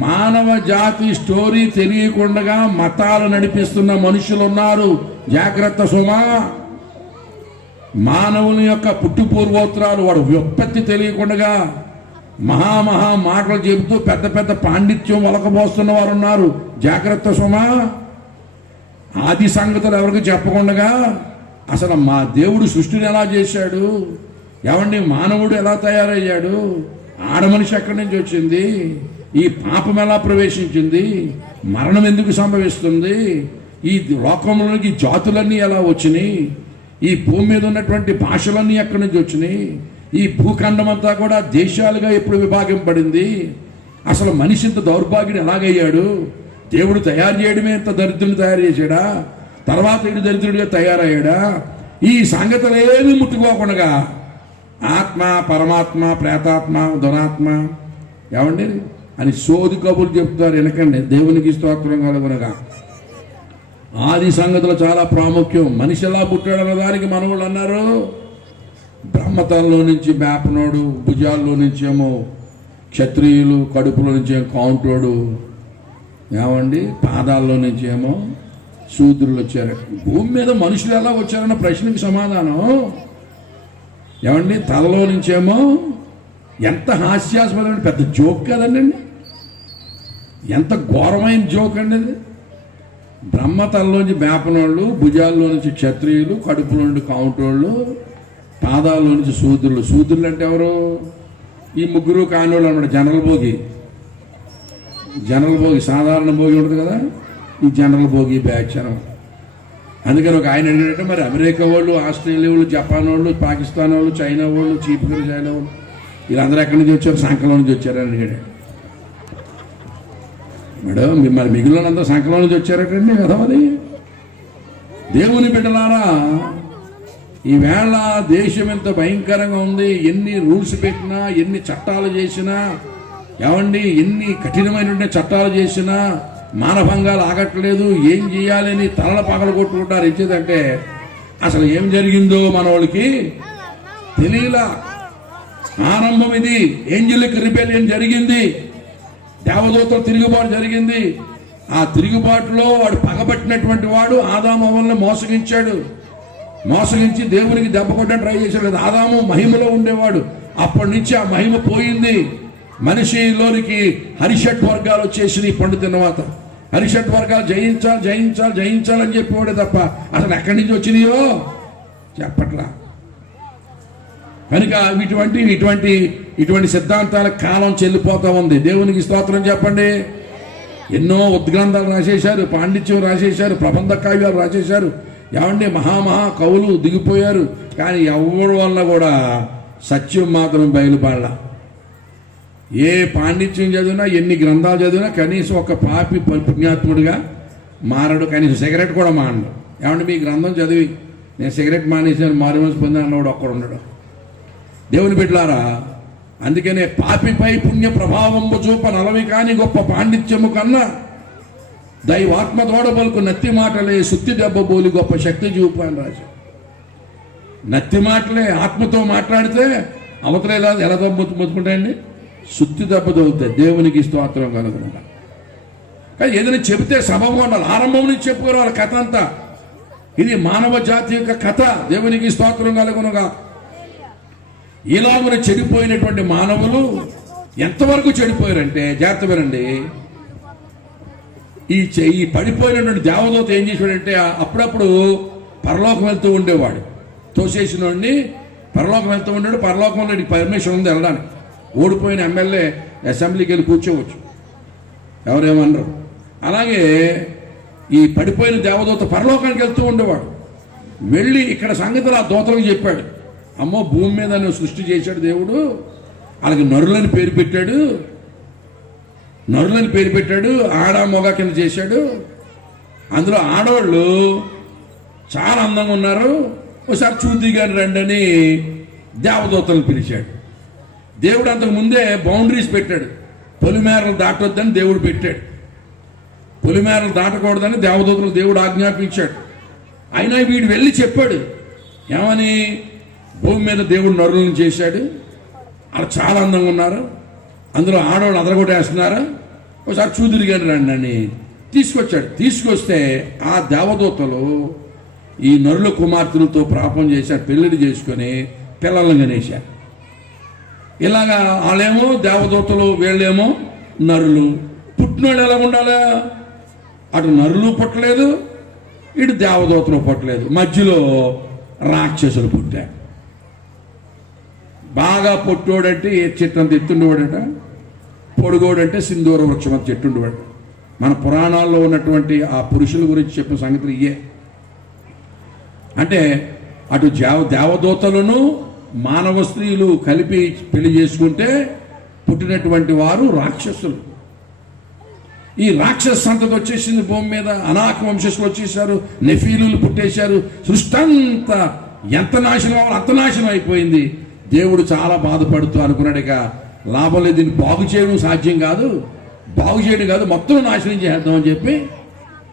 మానవ జాతి స్టోరీ తెలియకుండా మతాలు నడిపిస్తున్న మనుషులు ఉన్నారు. జాగ్రత్త సుమా. మానవుని యొక్క పుట్టు పూర్వోత్తరాలు వాడు వ్యుత్పత్తి తెలియకుండా మహా మాటలు చెబుతూ పెద్ద పెద్ద పాండిత్యం వలకబోస్తున్న వారు ఉన్నారు. జాగ్రత్త సుమా. ఆది సంగతులు ఎవరికి చెప్పకుండా అసలు మా దేవుడు సృష్టిని ఎలా చేశాడు, ఏమండి మానవుడు ఎలా తయారయ్యాడు, ఆడమనిషి ఎక్కడి నుంచి వచ్చింది, ఈ పాపం ఎలా ప్రవేశించింది, మరణం ఎందుకు సంభవిస్తుంది, ఈ లోకంలోకి జాతులన్నీ ఎలా వచ్చినాయి, ఈ భూమి మీద ఉన్నటువంటి భాషలన్నీ ఎక్కడి నుంచి వచ్చినాయి, ఈ భూఖండం అంతా కూడా దేశాలుగా ఎప్పుడు విభాగింపబడింది, అసలు మనిషి ఇంత దౌర్భాగ్యుడు ఎలాగయ్యాడు, దేవుడు తయారు చేయడమే ఇంత దరిద్రుని తయారు చేశాడా, తర్వాత ఇటు దరిద్రుడిగా తయారయ్యాడా, ఈ సంగతులేమీ ముట్టుకోకుండా ఆత్మ పరమాత్మ ప్రేతాత్మ దురాత్మ ఏమండి అని సోది కబుర్లు చెప్తారు. వెనకండి. దేవునికి స్తోత్రం కలుగునగా. ఆది సంగతులు చాలా ప్రాముఖ్యం. మనిషి ఎలా పుట్టాడన్న దానికి మనవాళ్ళు అన్నారు, బ్రహ్మతల్లో నుంచి బేపనోడు, భుజాల్లో నుంచేమో క్షత్రియులు, కడుపులో నుంచేమో కౌంటోడు, ఏమండి పాదాల్లో నుంచేమో శూద్రులు వచ్చారు. భూమి మీద మనుషులు ఎలా వచ్చారన్న ప్రశ్నకి సమాధానం ఏమండి తలలో నుంచేమో ఎంత హాస్యాస్పదమైన పెద్ద జోక్ కదండి, ఎంత ఘోరమైన జోక్ అండి అది. బ్రహ్మతల్లోంచి బేపనోళ్ళు, భుజాల్లో నుంచి క్షత్రియులు, కడుపులో నుండి కౌంటోళ్ళు, పాదాల్లో నుంచి శూద్రులు. శూద్రులు అంటే ఎవరు? ఈ ముగ్గురు కానోళ్ళు అన్నమాట. జనరల్ భోగి సాధారణ భోగి ఉంటుంది కదా, ఈ జనరల్ భోగి బ్యాచ్ అనమాట. అందుకని ఒక ఆయన ఏంటంటే మరి అమెరికా వాళ్ళు, ఆస్ట్రేలియా వాళ్ళు, జపాన్ వాళ్ళు, పాకిస్తాన్ వాళ్ళు, చైనా వాళ్ళు, చీపుగా చైనా వాళ్ళు వీళ్ళందరూ ఎక్కడి నుంచి వచ్చారు? సంకలం నుంచి వచ్చారని అడిగాడు. మేడం మిమ్మల్ని మిగిలినంతా సంకలం నుంచి వచ్చారటండి కదా. అది దేవుని బిడ్డలారా, ఈవేళ దేశం ఎంత భయంకరంగా ఉంది. ఎన్ని రూల్స్ పెట్టినా, ఎన్ని చట్టాలు చేసినా, ఏమండి ఎన్ని కఠినమైనటువంటి చట్టాలు చేసినా మానభంగాలు ఆగట్లేదు. ఏం చేయాలని తలల పగలు కొట్టుకుంటారు. ఇచ్చేదంటే అసలు ఏం జరిగిందో మన వాళ్ళకి తెలియలా. ఆరంభం ఇది. ఏంజలిక్ రిబెలియన్ జరిగింది, దేవదూతల తిరుగుబాటు జరిగింది. ఆ తిరుగుబాటులో వాడు పగబట్టినటువంటి వాడు ఆదాము అవ్వల్ని మోసగించి దేవునికి దెబ్బ కొట్టడానికి ట్రై చేశాడు. ఆదాము మహిమలో ఉండేవాడు. అప్పటి నుంచి ఆ మహిమ పోయింది. మనిషిలోనికి హరిషట్ వర్గాలు వచ్చేసి పండు తిన్నవాత హరిషట్ వర్గాలు జయించాలని చెప్పేవాడే తప్ప అసలు ఎక్కడి నుంచి వచ్చినాయో చెప్పట్లా. కనుక ఇటువంటి సిద్ధాంతాల కాలం చెల్లిపోతా ఉంది. దేవునికి స్తోత్రం చెప్పండి. ఎన్నో ఉద్గ్రంథాలు రాసేశారు, పాండిత్యం రాసేశారు, ప్రబంధ కావ్యాలు రాసేశారు. ఏమండి మహా కవులు దిగిపోయారు. కానీ ఎవరి వల్ల కూడా సత్యం మాత్రం బయలుపడలా. ఏ పాండిత్యం చదివినా, ఎన్ని గ్రంథాలు చదివినా కనీసం ఒక పాపి పుణ్యాత్ముడిగా మారడు. కనీసం సిగరెట్ కూడా మానడు. ఏమంటే మీ గ్రంథం చదివి నేను సిగరెట్ మానేసాను మారుమనసు పొందాను అన్నవాడు ఒక్కడు ఉండడు. దేవుని బిడ్డలారా, అందుకనే పాపిపై పుణ్య ప్రభావంబు చూప నలవి కాని గొప్ప పాండిత్యము కన్నా దైవాత్మ తోడబలుకు నత్తి మాటలే సుత్తి దెబ్బ బోలి గొప్ప శక్తి చూపు అని రాజు. నత్తి మాటలే ఆత్మతో మాట్లాడితే అవతల ఎలా మొత్తుకుంటాయండి? సుత్తి దెబ్బ తోలుతాయి. దేవునికి స్తోత్రం కనుగొన. కానీ ఏదైనా చెబితే సబబు ఉండాలి. ఆరంభం నుంచి చెప్పుకోవాలి కథ అంతా. ఇది మానవ జాతి యొక్క కథ. దేవునికి స్తోత్రం కలుగునుగా. ఇలాగున చెడిపోయినటువంటి మానవులు ఎంతవరకు చెడిపోయారంటే జాగ్రత్త వినండి. ఈ పడిపోయినటువంటి దేవదూత ఏం చేశాడంటే అప్పుడప్పుడు పరలోకం వెళ్తూ ఉండేవాడు. తోసేసిన వాడిని పరలోకం వెళ్తూ ఉన్నాడు. పరలోకంలో నీకు పర్మిషన్ ఉంది వెళ్ళడానికి. ఓడిపోయిన ఎమ్మెల్యే అసెంబ్లీకి వెళ్ళి కూర్చోవచ్చు, ఎవరేమన్నారు. అలాగే ఈ పడిపోయిన దేవదూత పరలోకానికి వెళ్తూ ఉండేవాడు. వెళ్ళి ఇక్కడ సంగతులు ఆ దూతలకు చెప్పాడు. అమ్మో, భూమి మీద నువ్వు సృష్టి చేశాడు దేవుడు, వాళ్ళకి నరులని పేరు పెట్టాడు, నరులని పేరు పెట్టాడు, ఆడ మొగ కింద చేశాడు. అందులో ఆడవాళ్ళు చాలా అందంగా ఉన్నారు, ఒకసారి చూద్ది గాని రండి అని దేవదూతలను పిలిచాడు. దేవుడు అంతకు ముందే బౌండరీస్ పెట్టాడు. పొలిమేరలు దాటొద్దని దేవుడు పెట్టాడు. పొలిమేరలు దాటకూడదని దేవదూతలు దేవుడు ఆజ్ఞాపించాడు. అయినా వీడు వెళ్ళి చెప్పాడు ఏమని, భూమి మీద దేవుడు నరులను చేశాడు, వాళ్ళు చాలా అందంగా ఉన్నారు, అందులో ఆడవాళ్ళు అదరగొట్టేస్తున్నారు, ఒకసారి చూదురు కానీ రండి అని తీసుకొచ్చాడు. తీసుకొస్తే ఆ దేవదూతలు ఈ నరుల కుమార్తెలతో పాపం చేశారు, పెళ్లిళ్ళు చేసుకొని పిల్లలను కనేశారు. ఇలాగా వాళ్ళేమో దేవదూతలు, వీళ్ళేమో నరులు. పుట్టినోళ్ళు ఎలా ఉండాలా? అటు నరులు పుట్టలేదు, ఇటు దేవదూతలు పుట్టలేదు, మధ్యలో రాక్షసులు పుట్టారు. బాగా పొట్టోడంటే ఏ చెట్టు అంత ఎత్తుండేవాడట, పొడుగోడంటే సింధూర వృక్షం అంత చెట్టు ఉండేవాడు. మన పురాణాల్లో ఉన్నటువంటి ఆ పురుషుల గురించి చెప్పిన సంగతులు ఇయే. అంటే అటు దేవదూతలను మానవ స్త్రీలు కలిపి పెళ్లి చేసుకుంటే పుట్టినటువంటి వారు రాక్షసులు. ఈ రాక్షస సంతతి వచ్చేసింది భూమి మీద. అనాక వంశస్థులు వచ్చేసారు, నెఫీలులు పుట్టేశారు. సృష్టి అంతా ఎంత నాశనం అవ్వాలి అంత నాశనం అయిపోయింది. దేవుడు చాలా బాధపడుతూ అనుకున్నాడు, ఇక లాభం లేదు, దీన్ని బాగు చేయడం సాధ్యం కాదు, బాగు చేయడం కాదు, మొత్తం నాశనం చేద్దామని చెప్పి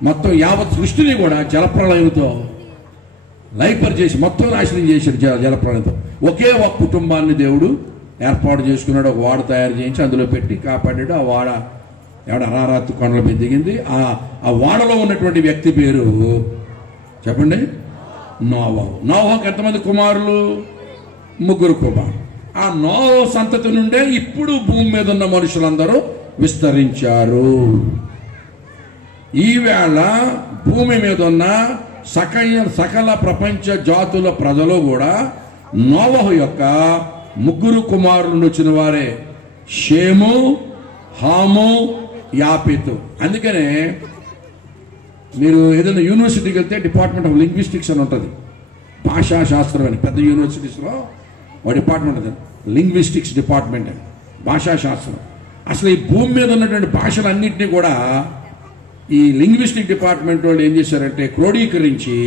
మొత్తం యావత్ సృష్టిని కూడా జలప్రళయంతో లైపర్ చేసి మొత్తం నాశనం చేశాడు. జలప్రళయంతో ఒకే ఒక కుటుంబాన్ని దేవుడు ఏర్పాటు చేసుకున్నాడు. ఒక వాడ తయారు చేయించి అందులో పెట్టి కాపాడాడు. ఆ వాడ అరారాతు కొండల మీద దిగింది. ఆ వాడలో ఉన్నటువంటి వ్యక్తి పేరు చెప్పండి, నోవహు. నోవహుకు ఎంతమంది కుమారులు? 3 కుమారులు. ఆ నోవహు సంతతి నుండే ఇప్పుడు భూమి మీద ఉన్న మనుషులందరూ విస్తరించారు. ఈవేళ భూమి మీద ఉన్న సకల ప్రపంచ జాతుల ప్రజలు కూడా నోవహు యొక్క 3 కుమారులు వచ్చిన వారే, షేము, హాము, యాపెతు. అందుకనే మీరు ఏదైనా యూనివర్సిటీకి వెళ్తే డిపార్ట్మెంట్ ఆఫ్ లింగ్విస్టిక్స్ అని ఉంటుంది, భాషా శాస్త్రం అని. పెద్ద యూనివర్సిటీస్లో ఒక డిపార్ట్మెంట్ ఉంటుంది, లింగ్విస్టిక్స్ డిపార్ట్మెంట్ అని, భాషా శాస్త్రం. అసలు ఈ భూమి మీద ఉన్నటువంటి భాషలన్నింటినీ కూడా ఈ లింగ్విస్టిక్ డిపార్ట్మెంట్ వాళ్ళు ఏం చేశారంటే క్రోడీకరించి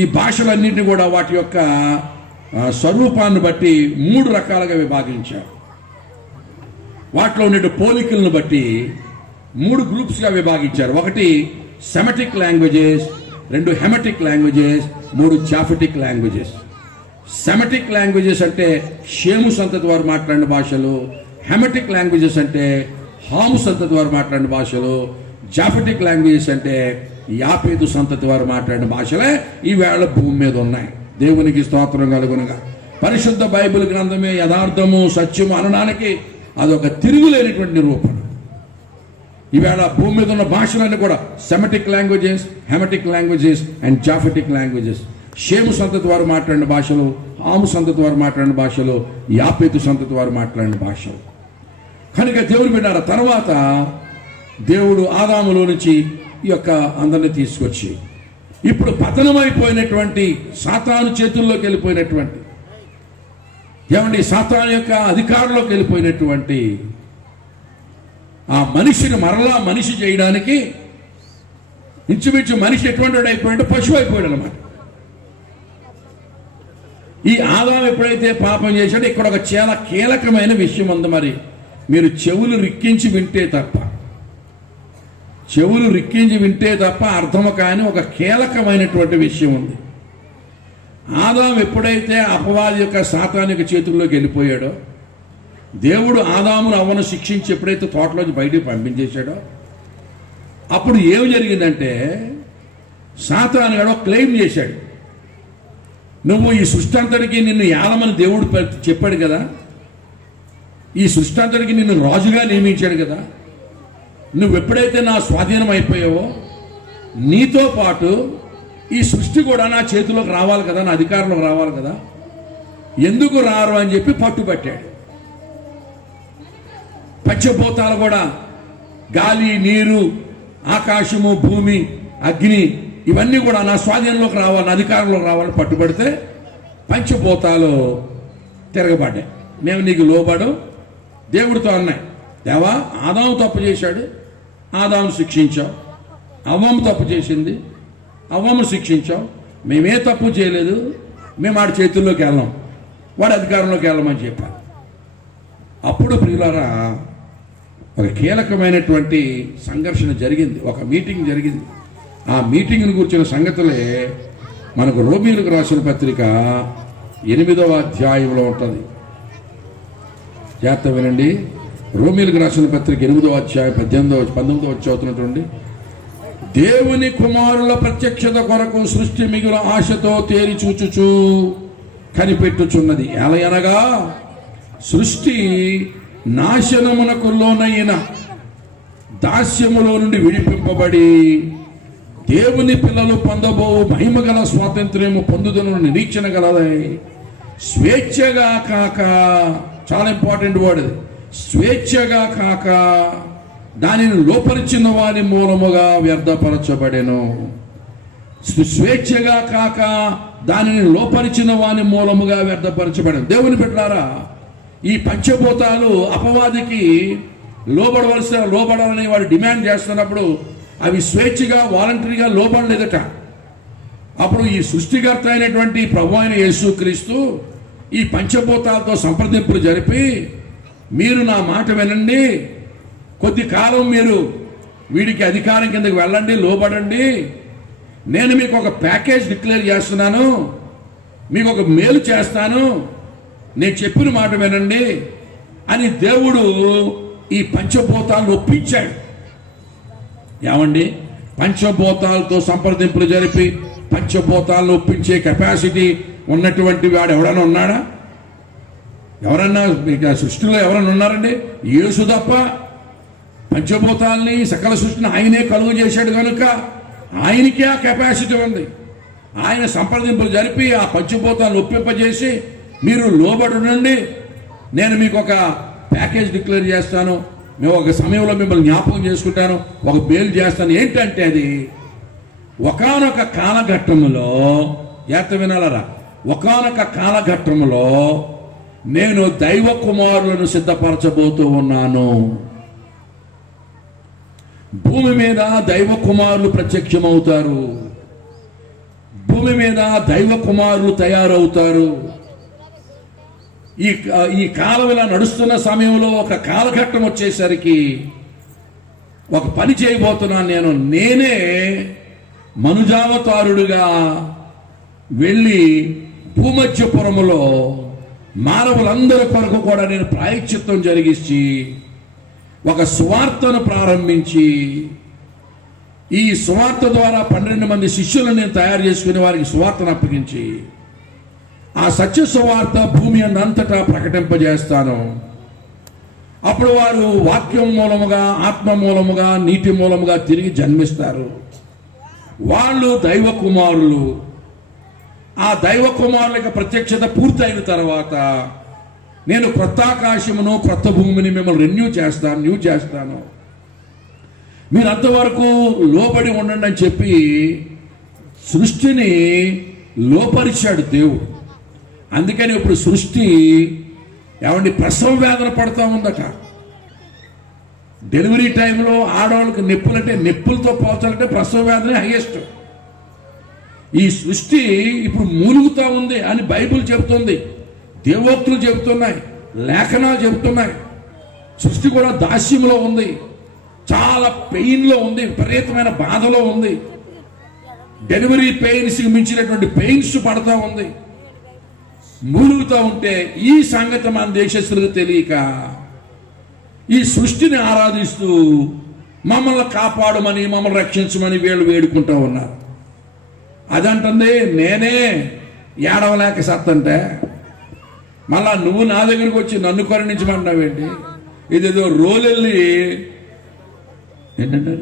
ఈ భాషలన్నింటినీ కూడా వాటి యొక్క స్వరూపాన్ని బట్టి 3 రకాలుగా విభాగించారు. వాటిలో ఉండే పోలికలను బట్టి 3 గ్రూప్స్గా విభాగించారు. 1 Semitic languages, 2 Hamitic languages, 3 Japhetic languages. Semitic languages అంటే షేము సంతతి వారు మాట్లాడిన భాషలు, హెమెటిక్ లాంగ్వేజెస్ అంటే హాము సంతతి వారు మాట్లాడిన భాషలు, జాఫెటిక్ లాంగ్వేజెస్ అంటే యాపేతు సంతతి వారు మాట్లాడిన భాషలే ఈవేళ భూమి మీద ఉన్నాయి. దేవునికి స్తోత్రం కలుగునగా. పరిశుద్ధ బైబిల్ గ్రంథమే యథార్థము సత్యము అనడానికి అదొక తిరుగులేనిటువంటి నిరూపణ. ఈవేళ భూమి మీద ఉన్న భాషలన్నీ కూడా Semitic languages, Hamitic languages and Japhetic languages. Shem సంతతి వారు మాట్లాడిన భాషలు, హాము సంతతి వారు మాట్లాడిన భాషలు, యాపేతు సంతతి వారు మాట్లాడిన భాషలు. కనుక దేవుడు విన్నాడు. తర్వాత దేవుడు ఆదాములో నుంచి ఈ యొక్క అందరిని తీసుకొచ్చి ఇప్పుడు పతనమైపోయినటువంటి సాతాను చేతుల్లోకి వెళ్ళిపోయినటువంటి, ఏమండి, సాతాను యొక్క అధికారంలోకి వెళ్ళిపోయినటువంటి ఆ మనిషిని మరలా మనిషి చేయడానికి ఇంచుమించు మనిషి ఎటువంటి వాడు అయిపోయాడు? పశువు అయిపోయాడు అనమాట. ఈ ఆదాము ఎప్పుడైతే పాపం చేశాడో ఇక్కడ ఒక చాలా కీలకమైన విషయం ఉంది. మరి మీరు చెవులు రిక్కించి వింటే తప్ప అర్థము కాని ఒక కీలకమైనటువంటి విషయం ఉంది. ఆదాము ఎప్పుడైతే అపవాది యొక్క సాతాను యొక్క చేతుల్లోకి వెళ్ళిపోయాడో, దేవుడు ఆదామును అవ్వను శిక్షించి ఎప్పుడైతే తోటలోంచి బయటికి పంపించేశాడో, అప్పుడు ఏమి జరిగిందంటే సాతాను గాడు క్లెయిమ్ చేశాడు, నువ్వు ఈ సృష్టి అంతటికి నిన్ను ఏలమని దేవుడు చెప్పాడు కదా, ఈ సృష్టి అంతటికి నిన్ను రాజుగా నియమించాడు కదా, నువ్వు ఎప్పుడైతే నా స్వాధీనం అయిపోయావో నీతో పాటు ఈ సృష్టి కూడా నా చేతిలోకి రావాలి కదా, నా అధికారంలోకి రావాలి కదా, ఎందుకు రారు అని చెప్పి పట్టుబట్టాడు. పంచభూతాలు కూడా గాలి, నీరు, ఆకాశము, భూమి, అగ్ని ఇవన్నీ కూడా నా స్వాధీనంలోకి రావాలి, నా అధికారంలోకి రావాలని పట్టుబడితే పంచభూతాలు తిరగబడ్డాయి. మేము నీకు లోబడు. దేవుడితో అన్నాయి, దేవా ఆదాము తప్పు చేశాడు, ఆదాము శిక్షించావు. అవ్వము తప్పు చేసింది, అవ్వము శిక్షించావు. మేమే తప్పు చేయలేదు, మేము వాడి చేతుల్లోకి వెళ్ళాం, వాడి అధికారంలోకి వెళ్ళమని చెప్పారు. అప్పుడు ప్రియులారా ఒక కీలకమైనటువంటి సంఘర్షణ జరిగింది, ఒక మీటింగ్ జరిగింది. ఆ మీటింగ్ను కూర్చున్న సంగతులే మనకు రోమీయులకు రాసిన పత్రిక 8వ అధ్యాయంలో ఉంటుంది. జాగ్రత్త వినండి. రోమీయులకు రాసిన పత్రిక 8వ అధ్యాయం 19వ చదువుతున్నటువంటి, దేవుని కుమారుల ప్రత్యక్షత కొరకు సృష్టి మిగుల ఆశతో తేరి చూచుచు కనిపెట్టుచున్నది. ఎలయనగా సృష్టి నాశనమునకు లోనైన దాస్యములో నుండి విడిపింపబడి దేవుని పిల్లలు పొందబో మహిమ గల స్వాతంత్ర్యము పొందుదను నిరీక్షణ గలదై స్వేచ్ఛగా కాక, చాలా ఇంపార్టెంట్ వర్డ్, స్వేచ్ఛగా కాక దానిని లోపరిచిన వారి మూలముగా వ్యర్థపరచబడెను. స్వేచ్ఛగా కాక దానిని లోపరిచిన వాని మూలముగా వ్యర్థపరచబడెను. దేవుని బిడ్డలారా, ఈ పంచభూతాలు అపవాదికి లోబడాలని వాడు డిమాండ్ చేస్తున్నప్పుడు అవి స్వేచ్ఛగా, వాలంటరీగా లోబడలేదట. అప్పుడు ఈ సృష్టికర్త అయినటువంటి ప్రభువైన అయిన యేసుక్రీస్తు ఈ పంచభూతాలతో సంప్రదింపులు జరిపి, మీరు నా మాట వినండి, కొద్ది కాలం మీరు వీడికి అధికారం కిందకి వెళ్ళండి, లోబడండి, నేను మీకు ఒక ప్యాకేజ్ డిక్లేర్ చేస్తున్నాను, మీకు ఒక మేలు చేస్తాను, నేను చెప్పిన మాట వినండి అని దేవుడు ఈ పంచభూతాలను ఒప్పించాడు. ఏమండి, పంచభూతాలతో సంప్రదింపులు జరిపి పంచభూతాలను ఒప్పించే కెపాసిటీ ఉన్నటువంటి వాడు ఎవడన్నా ఉన్నాడా? ఎవరన్నా సృష్టిలో ఎవరన్నా ఉన్నారండి? యేసు తప్ప. పంచభూతాలని, సకల సృష్టిని ఆయనే కలుగు చేశాడు కనుక ఆయనకే ఆ కెపాసిటీ ఉంది. ఆయన సంప్రదింపులు జరిపి ఆ పంచభూతాలను ఒప్పింపజేసి, మీరు లోబడునండి, నేను మీకు ఒక ప్యాకేజ్ డిక్లేర్ చేస్తాను, మేము ఒక సమయంలో మిమ్మల్ని జ్ఞాపకం చేసుకుంటాను, ఒక బేలు చేస్తాను. ఏంటంటే అది ఒకానొక కాలఘట్టములో, జాగ్రత్త వినాలరా, ఒకానొక కాలఘట్టములో నేను దైవ కుమారులను సిద్ధపరచబోతూ ఉన్నాను. భూమి మీద దైవ కుమారులు ప్రత్యక్షమవుతారు, భూమి మీద దైవ కుమారులు తయారవుతారు. ఈ కాలం ఇలా నడుస్తున్న సమయంలో ఒక కాలఘట్టం వచ్చేసరికి ఒక పని చేయబోతున్నాను. నేనే మనుజావతారుడుగా వెళ్ళి భూమధ్యపురములో మానవులందరి కొరకు కూడా నేను ప్రాయశ్చిత్తం జరిగించి ఒక సువార్తను ప్రారంభించి, ఈ సువార్త ద్వారా 12 మంది శిష్యులను నేను తయారు చేసుకుని వారికి సువార్తను అప్పగించి ఆ సత్య సువార్త భూమి అంతటా ప్రకటింపజేస్తాను. అప్పుడు వారు వాక్యం మూలముగా, ఆత్మ మూలముగా, నీటి మూలముగా తిరిగి జన్మిస్తారు. వాళ్ళు దైవ కుమారులు. ఆ దైవ కుమారుల ప్రత్యక్షత పూర్తయిన తర్వాత నేను క్రొత్త ఆకాశమును క్రొత్త భూమిని మిమ్మల్ని న్యూ చేస్తాను. మీరు అంతవరకు లోబడి ఉండండి అని చెప్పి సృష్టిని లోపరిచాడు దేవుడు. అందుకని ఇప్పుడు సృష్టి ఏమండి ప్రసవ వేదన పడుతూ ఉందట. డెలివరీ టైంలో ఆడవాళ్ళకి నొప్పులతో పోల్చాలంటే ప్రసవ వేదనే హైయెస్ట్. ఈ సృష్టి ఇప్పుడు మూలుగుతూ ఉంది అని బైబిల్ చెబుతుంది, దేవోక్తులు చెబుతున్నాయి, లేఖనాలు చెబుతున్నాయి. సృష్టి కూడా దాస్యంలో ఉంది, చాలా పెయిన్లో ఉంది, విపరీతమైన బాధలో ఉంది. డెలివరీ పెయిన్స్ మించినటువంటి పెయిన్స్ పడుతూ ఉంది, మూలుగుతూ ఉంటే ఈ సంగతి మన దేశస్తులకు తెలియక ఈ సృష్టిని ఆరాధిస్తూ మమ్మల్ని కాపాడమని, మమ్మల్ని రక్షించమని వీళ్ళు వేడుకుంటూ ఉన్నారు. అదంటుంది నేనే ఏడవలేక సత్తంటే మళ్ళా నువ్వు నా దగ్గరికి వచ్చి నన్ను కరుణించమంటావేంటి? ఇదేదో రోలెల్లి ఏంటంటే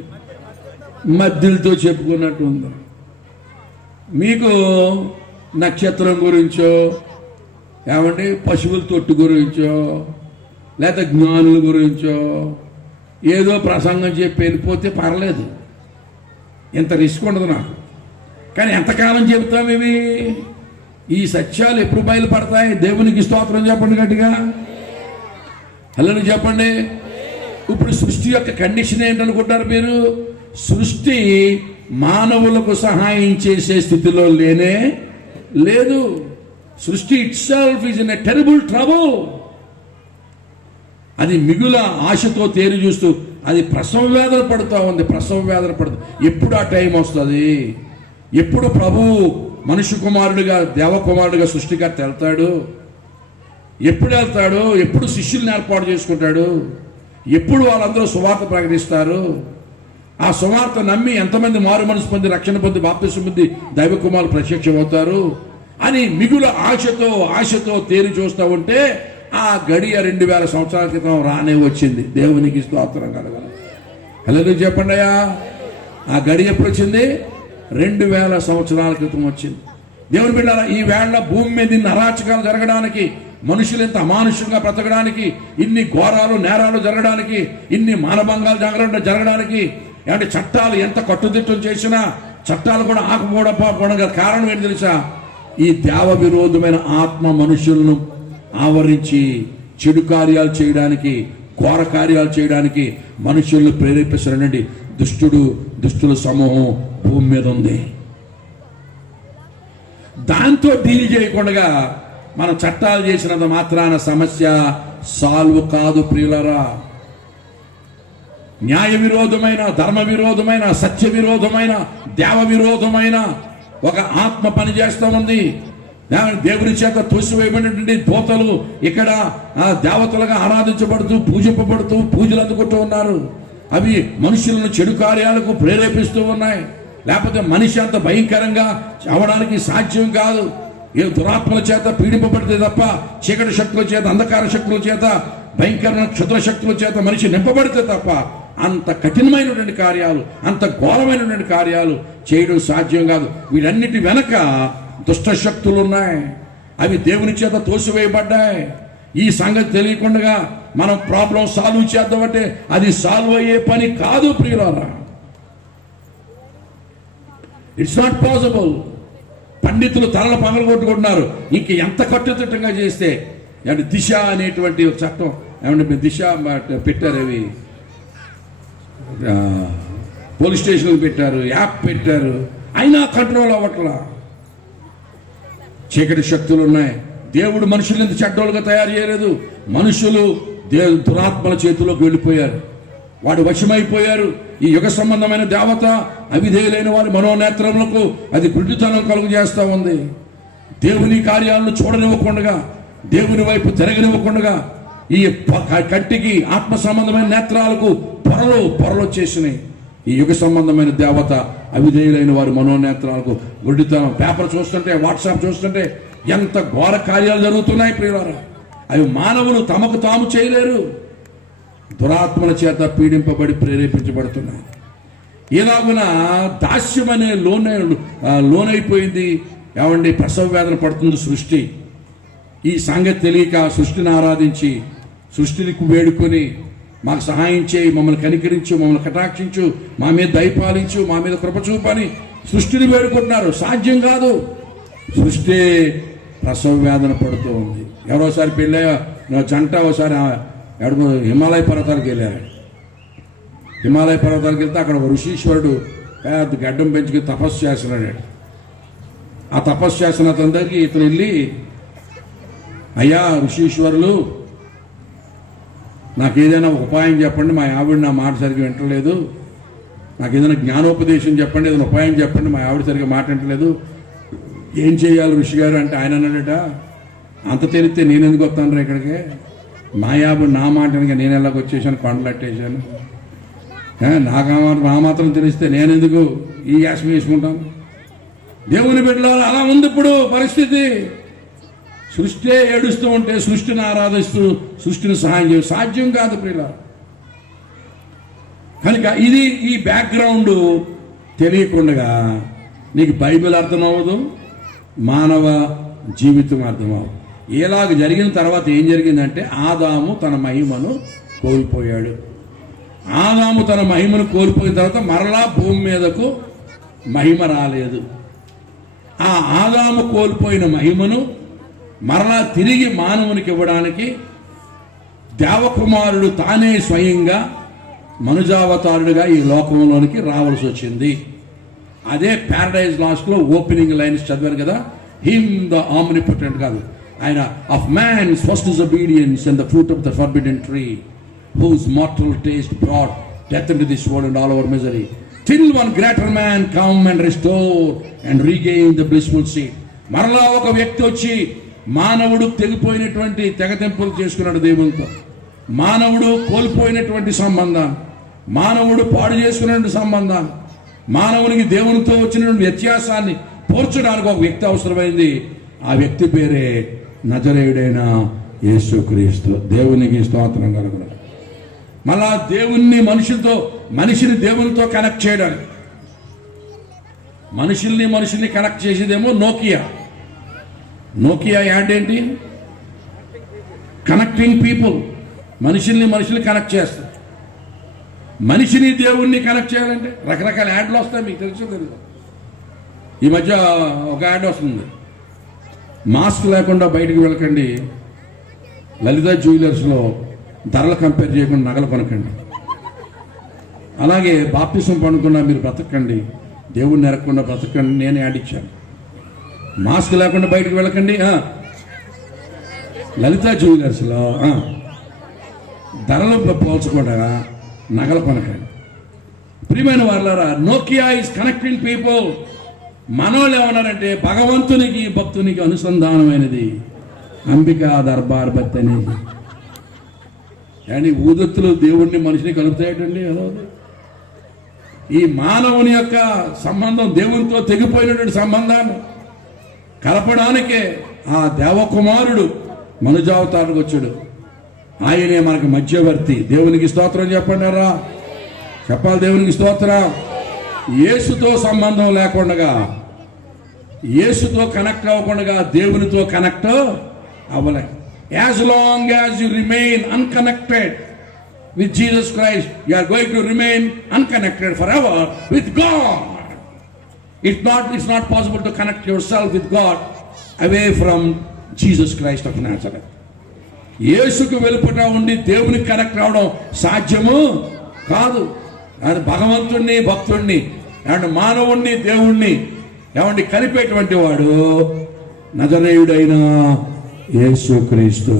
మధ్యలతో చెప్పుకున్నట్టు ఉంది. మీకు నక్షత్రం గురించో ఏమంటే పశువుల తొట్టు గురించో లేకపోతే జ్ఞానుల గురించో ఏదో ప్రసంగం చెప్పి వెళ్ళిపోతే పర్లేదు, ఇంత రిస్క్ ఉండదు నాకు. కానీ ఎంతకాలం చెబుతాం ఇవి? ఈ సత్యాలు ఎప్పుడు బయలుపడతాయి? దేవునికి స్తోత్రం చెప్పండి గట్టిగా, హల్లెలూయా చెప్పండి. ఇప్పుడు సృష్టి యొక్క కండిషన్ ఏంటనుకుంటారు మీరు? సృష్టి మానవులకు సహాయం చేసే స్థితిలో లేనే లేదు. సృష్టి it self is in a terrible trouble. అది మిగుల ఆశతో తేరి చూస్తూ అది ప్రసవ వేదన పడుతూ ఉంది, ప్రసవ వేదన పడుతుంది. ఎప్పుడు ఆ టైం వస్తుంది? ఎప్పుడు ప్రభువు మనుష్య కుమారుడిగా దేవకుమారుడిగా సృష్టికర్త వెళ్తాడు? ఎప్పుడు వెళ్తాడు? ఎప్పుడు శిష్యుల్ని ఏర్పాటు చేసుకుంటాడు? ఎప్పుడు వాళ్ళందరూ సువార్త ప్రకటిస్తారు? ఆ సువార్త నమ్మి ఎంతమంది మారు మనసు పొంది రక్షణ పొంది బాప్తిసం పొంది దైవ కుమారులు ప్రత్యక్షం అవుతారు అని మిగుల ఆశతో తేరి చూస్తూ ఉంటే ఆ గడియ 2000 సంవత్సరాల క్రితం రానే వచ్చింది. దేవునికి స్తోత్రం కలగాలి, హల్లెలూయా చెప్పండి అయ్యా. ఆ గడి ఎప్పుడు వచ్చింది? 2000 సంవత్సరాల క్రితం వచ్చింది. దేవుని బిడ్డలారా, ఈ వేళ భూమి మీద ఇన్ని అరాచకాలు జరగడానికి, మనుషులు ఎంత అమానుషంగా బ్రతకడానికి, ఇన్ని ఘోరాలు నేరాలు జరగడానికి, ఇన్ని మానభంగాలు జరగడానికి, అంటే చట్టాలు ఎంత కట్టుదిట్టం చేసినా చట్టాలు కూడా ఆకపోవడం కారణం ఏంటి తెలుసా? ఈ దేవ విరోధమైన ఆత్మ మనుషులను ఆవరించి చెడు కార్యాలు చేయడానికి, ఘోర కార్యాలు చేయడానికి మనుషులను ప్రేరేపిస్తారండి. దుష్టుల సమూహం భూమి మీద ఉంది. దాంతో డీల్ చేయకుండా మనం చట్టాలు చేసినంత మాత్రాన సమస్య సాల్వ్ కాదు ప్రియులరా. న్యాయ విరోధమైన, ధర్మ విరోధమైన, సత్య విరోధమైన, దేవ విరోధమైన ఒక ఆత్మ పని చేస్తూ ఉంది. దేవుని చేత తోసివేయబడినటువంటి దూతలు ఇక్కడ దేవతలుగా ఆరాధించబడుతూ పూజింపబడుతూ పూజలు అందుకుంటూ ఉన్నారు. అవి మనుషులను చెడు కార్యాలకు ప్రేరేపిస్తూ ఉన్నాయి. లేకపోతే మనిషి అంత భయంకరంగా అవడానికి సాధ్యం కాదు. ఏ దురాత్మల చేత పీడింపబడితే తప్ప, చీకటి శక్తుల చేత, అంధకార శక్తుల చేత, భయంకరమైన క్షుద్ర శక్తుల చేత మనిషి నింపబడితే తప్ప అంత కఠినమైనటువంటి కార్యాలు, అంత ఘోరమైనటువంటి కార్యాలు చేయడం సాధ్యం కాదు. వీటన్నిటి వెనక దుష్ట శక్తులు ఉన్నాయి. అవి దేవుని చేత తోసివేయబడ్డాయి. ఈ సంగతి తెలియకుండా మనం ప్రాబ్లం సాల్వ్ చేద్దామంటే అది సాల్వ్ అయ్యే పని కాదు ప్రియులారా. It's not possible. పండితులు తలలు పగలు కొట్టుకుంటున్నారు. ఇంక ఎంత కట్టుదిట్టంగా చేస్తే, అంటే దిశ అనేటువంటి ఒక చట్టం, ఏమంటే దిశ పెట్టారు, అవి పోలీస్ స్టేషన్లు పెట్టారు, యాప్ పెట్టారు, అయినా కంట్రోల్ అవ్వట్లా. చీకటి శక్తులు ఉన్నాయి. దేవుడు మనుషులు ఇంత చెడ్డోలుగా తయారు చేయలేదు. మనుషులు దురాత్మల చేతిలోకి వెళ్ళిపోయారు, వాడు వశమైపోయారు. ఈ యుగ సంబంధమైన దేవత అవిధేయులైన వారి మనోనేత్రములకు అది గుడ్డితనం కలుగు చేస్తూ ఉంది. దేవుని కార్యాలను చూడనివ్వకుండా, దేవుని వైపు తిరగనివ్వకుండా ఈ కంటికి ఆత్మ సంబంధమైన నేత్రాలకు పొరలు చేసినాయి. ఈ యుగ సంబంధమైన దేవత అవిధేయులైన వారి మనోనేత్రాలకు గుడ్డితనం. పేపర్ చూస్తుంటే, వాట్సాప్ చూస్తుంటే ఎంత ఘోర కార్యాలు జరుగుతున్నాయి ప్రియులారా. అవి మానవులు తమకు తాము చేయలేరు, దురాత్మల చేత పీడింపబడి ప్రేరేపించబడుతున్నారు. ఇలాగున దాస్యం అనే లోనైపోయింది. ఏమండి, ప్రసవ వేదన పడుతుంది సృష్టి. ఈ సంగతి తెలియక సృష్టిని ఆరాధించి, సృష్టిని వేడుకొని, మాకు సహాయం చేయి, మమ్మల్ని కనికరించు, మమ్మల్ని కటాక్షించు, మా మీద దయపాలించు, మా మీద కృప చూపని సృష్టిని వేడుకుంటున్నారు. సాధ్యం కాదు. సృష్టి ప్రసవ వేదన పడుతూ ఉంది. ఎవరోసారి పెళ్ళి జంట ఒకసారి ఎడుగు హిమాలయ పర్వతాలకు వెళ్ళారు. హిమాలయ పర్వతాలకు వెళ్తే అక్కడ ఒక ఋషీశ్వరుడు పెద్ద గడ్డం పెంచుకుని తపస్సు చేస్తున్నాడు. ఆ తపస్సు చేస్తున్న అతనికి ఇతను వెళ్ళి, అయ్యా ఋషీశ్వరులు, నాకు ఏదైనా ఉపాయం చెప్పండి, మా ఆవిడ నా మాట సరిగ్గా వింటలేదు, నాకు ఏదైనా జ్ఞానోపదేశం చెప్పండి, ఏదైనా ఉపాయం చెప్పండి, మా ఆవిడ సరిగ్గా మాట వింటలేదు, ఏం చేయాలి ఋషి గారు అంటే ఆయన అన్నాడట, అంత తెలిస్తే నేను ఎందుకు వస్తాను రా ఇక్కడికి, మా ఆవిడ నా మాట కనుక నేను ఎలాగ వచ్చేసాను, కొండలట్టేసాను, నా మాత్రం తెలిస్తే నేనెందుకు ఈ యాసం వేసుకుంటాను. దేవుని బిడ్డలారా, అలా ఉంది ఇప్పుడు పరిస్థితి. సృష్టి ఏడుస్తూ ఉంటే సృష్టిని ఆరాధిస్తూ సృష్టిని సహాయం చేయ సాధ్యం కాదు ప్రియులారా. కనుక ఇది ఈ బ్యాక్గ్రౌండ్ తెలియకుండా నీకు బైబిల్ అర్థమవ్వదు, మానవ జీవితం అర్థమవ్వదు. ఇలాగ జరిగిన తర్వాత ఏం జరిగిందంటే ఆదాము తన మహిమను కోల్పోయాడు. ఆదాము తన మహిమను కోల్పోయిన తర్వాత మరలా భూమి మీదకు మహిమ రాలేదు. ఆ ఆదాము కోల్పోయిన మహిమను మరలా తిరిగి మానవునికి ఇవ్వడానికి దేవకుమారుడు తానే స్వయంగా మనుజావతారుడుగా ఈ లోకంలోనికి రావాల్సి వచ్చింది. అదే ప్యారడైజ్ లాస్ట్ లో ఓపెనింగ్ లైన్స్ చదివారు కదా, హిమ్ ద ఆమ్నిపోటెంట్ కాదు ఆయన, of man's first disobedience and the fruit of the forbidden tree whose mortal taste brought death into this world and all our misery, till one greater man come and restore and regain the blissful seat. మరలా ఒక వ్యక్తి వచ్చి మానవుడు తెగిపోయినటువంటి తెగతెంపులు చేసుకున్నాడు దేవునితో. మానవుడు కోల్పోయినటువంటి సంబంధాన్ని, మానవుడు పాడు చేసుకున్నటువంటి సంబంధాన్ని, మానవునికి దేవునితో వచ్చినటువంటి వ్యత్యాసాన్ని పోర్చడానికి ఒక వ్యక్తి అవసరమైంది. ఆ వ్యక్తి పేరే నజరేయుడైన యేసుక్రీస్తు. దేవునికి స్తోత్రం కలుగును. మళ్ళా దేవుణ్ణి మనిషిని దేవునితో కనెక్ట్ చేయడానికి, మనుషుల్ని కనెక్ట్ చేసేదేమో నోకియా యాడ్ ఏంటి? Connecting people. మనుషుల్ని కనెక్ట్ చేస్తారు. మనిషిని దేవుణ్ణి కనెక్ట్ చేయాలంటే రకరకాల యాడ్లు వస్తాయి, మీకు తెలుసు. ఈ మధ్య ఒక యాడ్ వస్తుంది, మాస్క్ లేకుండా బయటకు వెళ్ళకండి, లలిత జ్యువెలర్స్లో ధరలు కంపేర్ చేయకుండా నగలు కొనకండి, అలాగే బాప్తిసం పనుకున్నా మీరు బ్రతకండి, దేవుణ్ణి ఎరగకుండా బ్రతకండి. నేను యాడ్ ఇచ్చాను. మాస్క్ లేకుండా బయటకు వెళ్ళకండి, లలిత జ్యువెలర్స్లో ధరలు పోల్చకుండా నగలు కొనకండి. ప్రియమైన వాళ్ళారా, నోకియా ఈజ్ కనెక్టింగ్ పీపుల్. మనోళ్ళు ఏమన్నారంటే భగవంతునికి భక్తునికి అనుసంధానమైనది అంబికా దర్బార్ బత్ అనేది. కానీ ఊదత్తులు దేవుణ్ణి మనిషిని కలుపుతాయటండి. ఎలా? ఈ మానవుని యొక్క సంబంధం దేవునితో తెగిపోయినటువంటి సంబంధాన్ని కలపడానికే ఆ దేవకుమారుడు మనుజావతారానికి వచ్చాడు. ఆయనే మనకు మధ్యవర్తి. దేవునికి స్తోత్రం చెప్పండారా? చెప్పాలి దేవునికి స్తోత్రం. యేసుతో సంబంధం లేకుండా, యేసుతో కనెక్ట్ అవ్వకుండా దేవునితో కనెక్ట్ అవ్వలే. As long as you remain unconnected with Jesus Christ, you are going to remain unconnected forever with God. It's not possible to connect yourself with God away from Jesus Christ of Nazareth. యేసుకు వెలుపట ఉండి దేవునికి connect అవడం సాధ్యము కాదు. అది భగవంతుణ్ణి భక్తుణ్ణి ఏమంటే మానవుణ్ణి దేవుణ్ణి ఏమంటే కలిపేటువంటి వాడు నజరేయుడైన యేసుక్రీస్తు.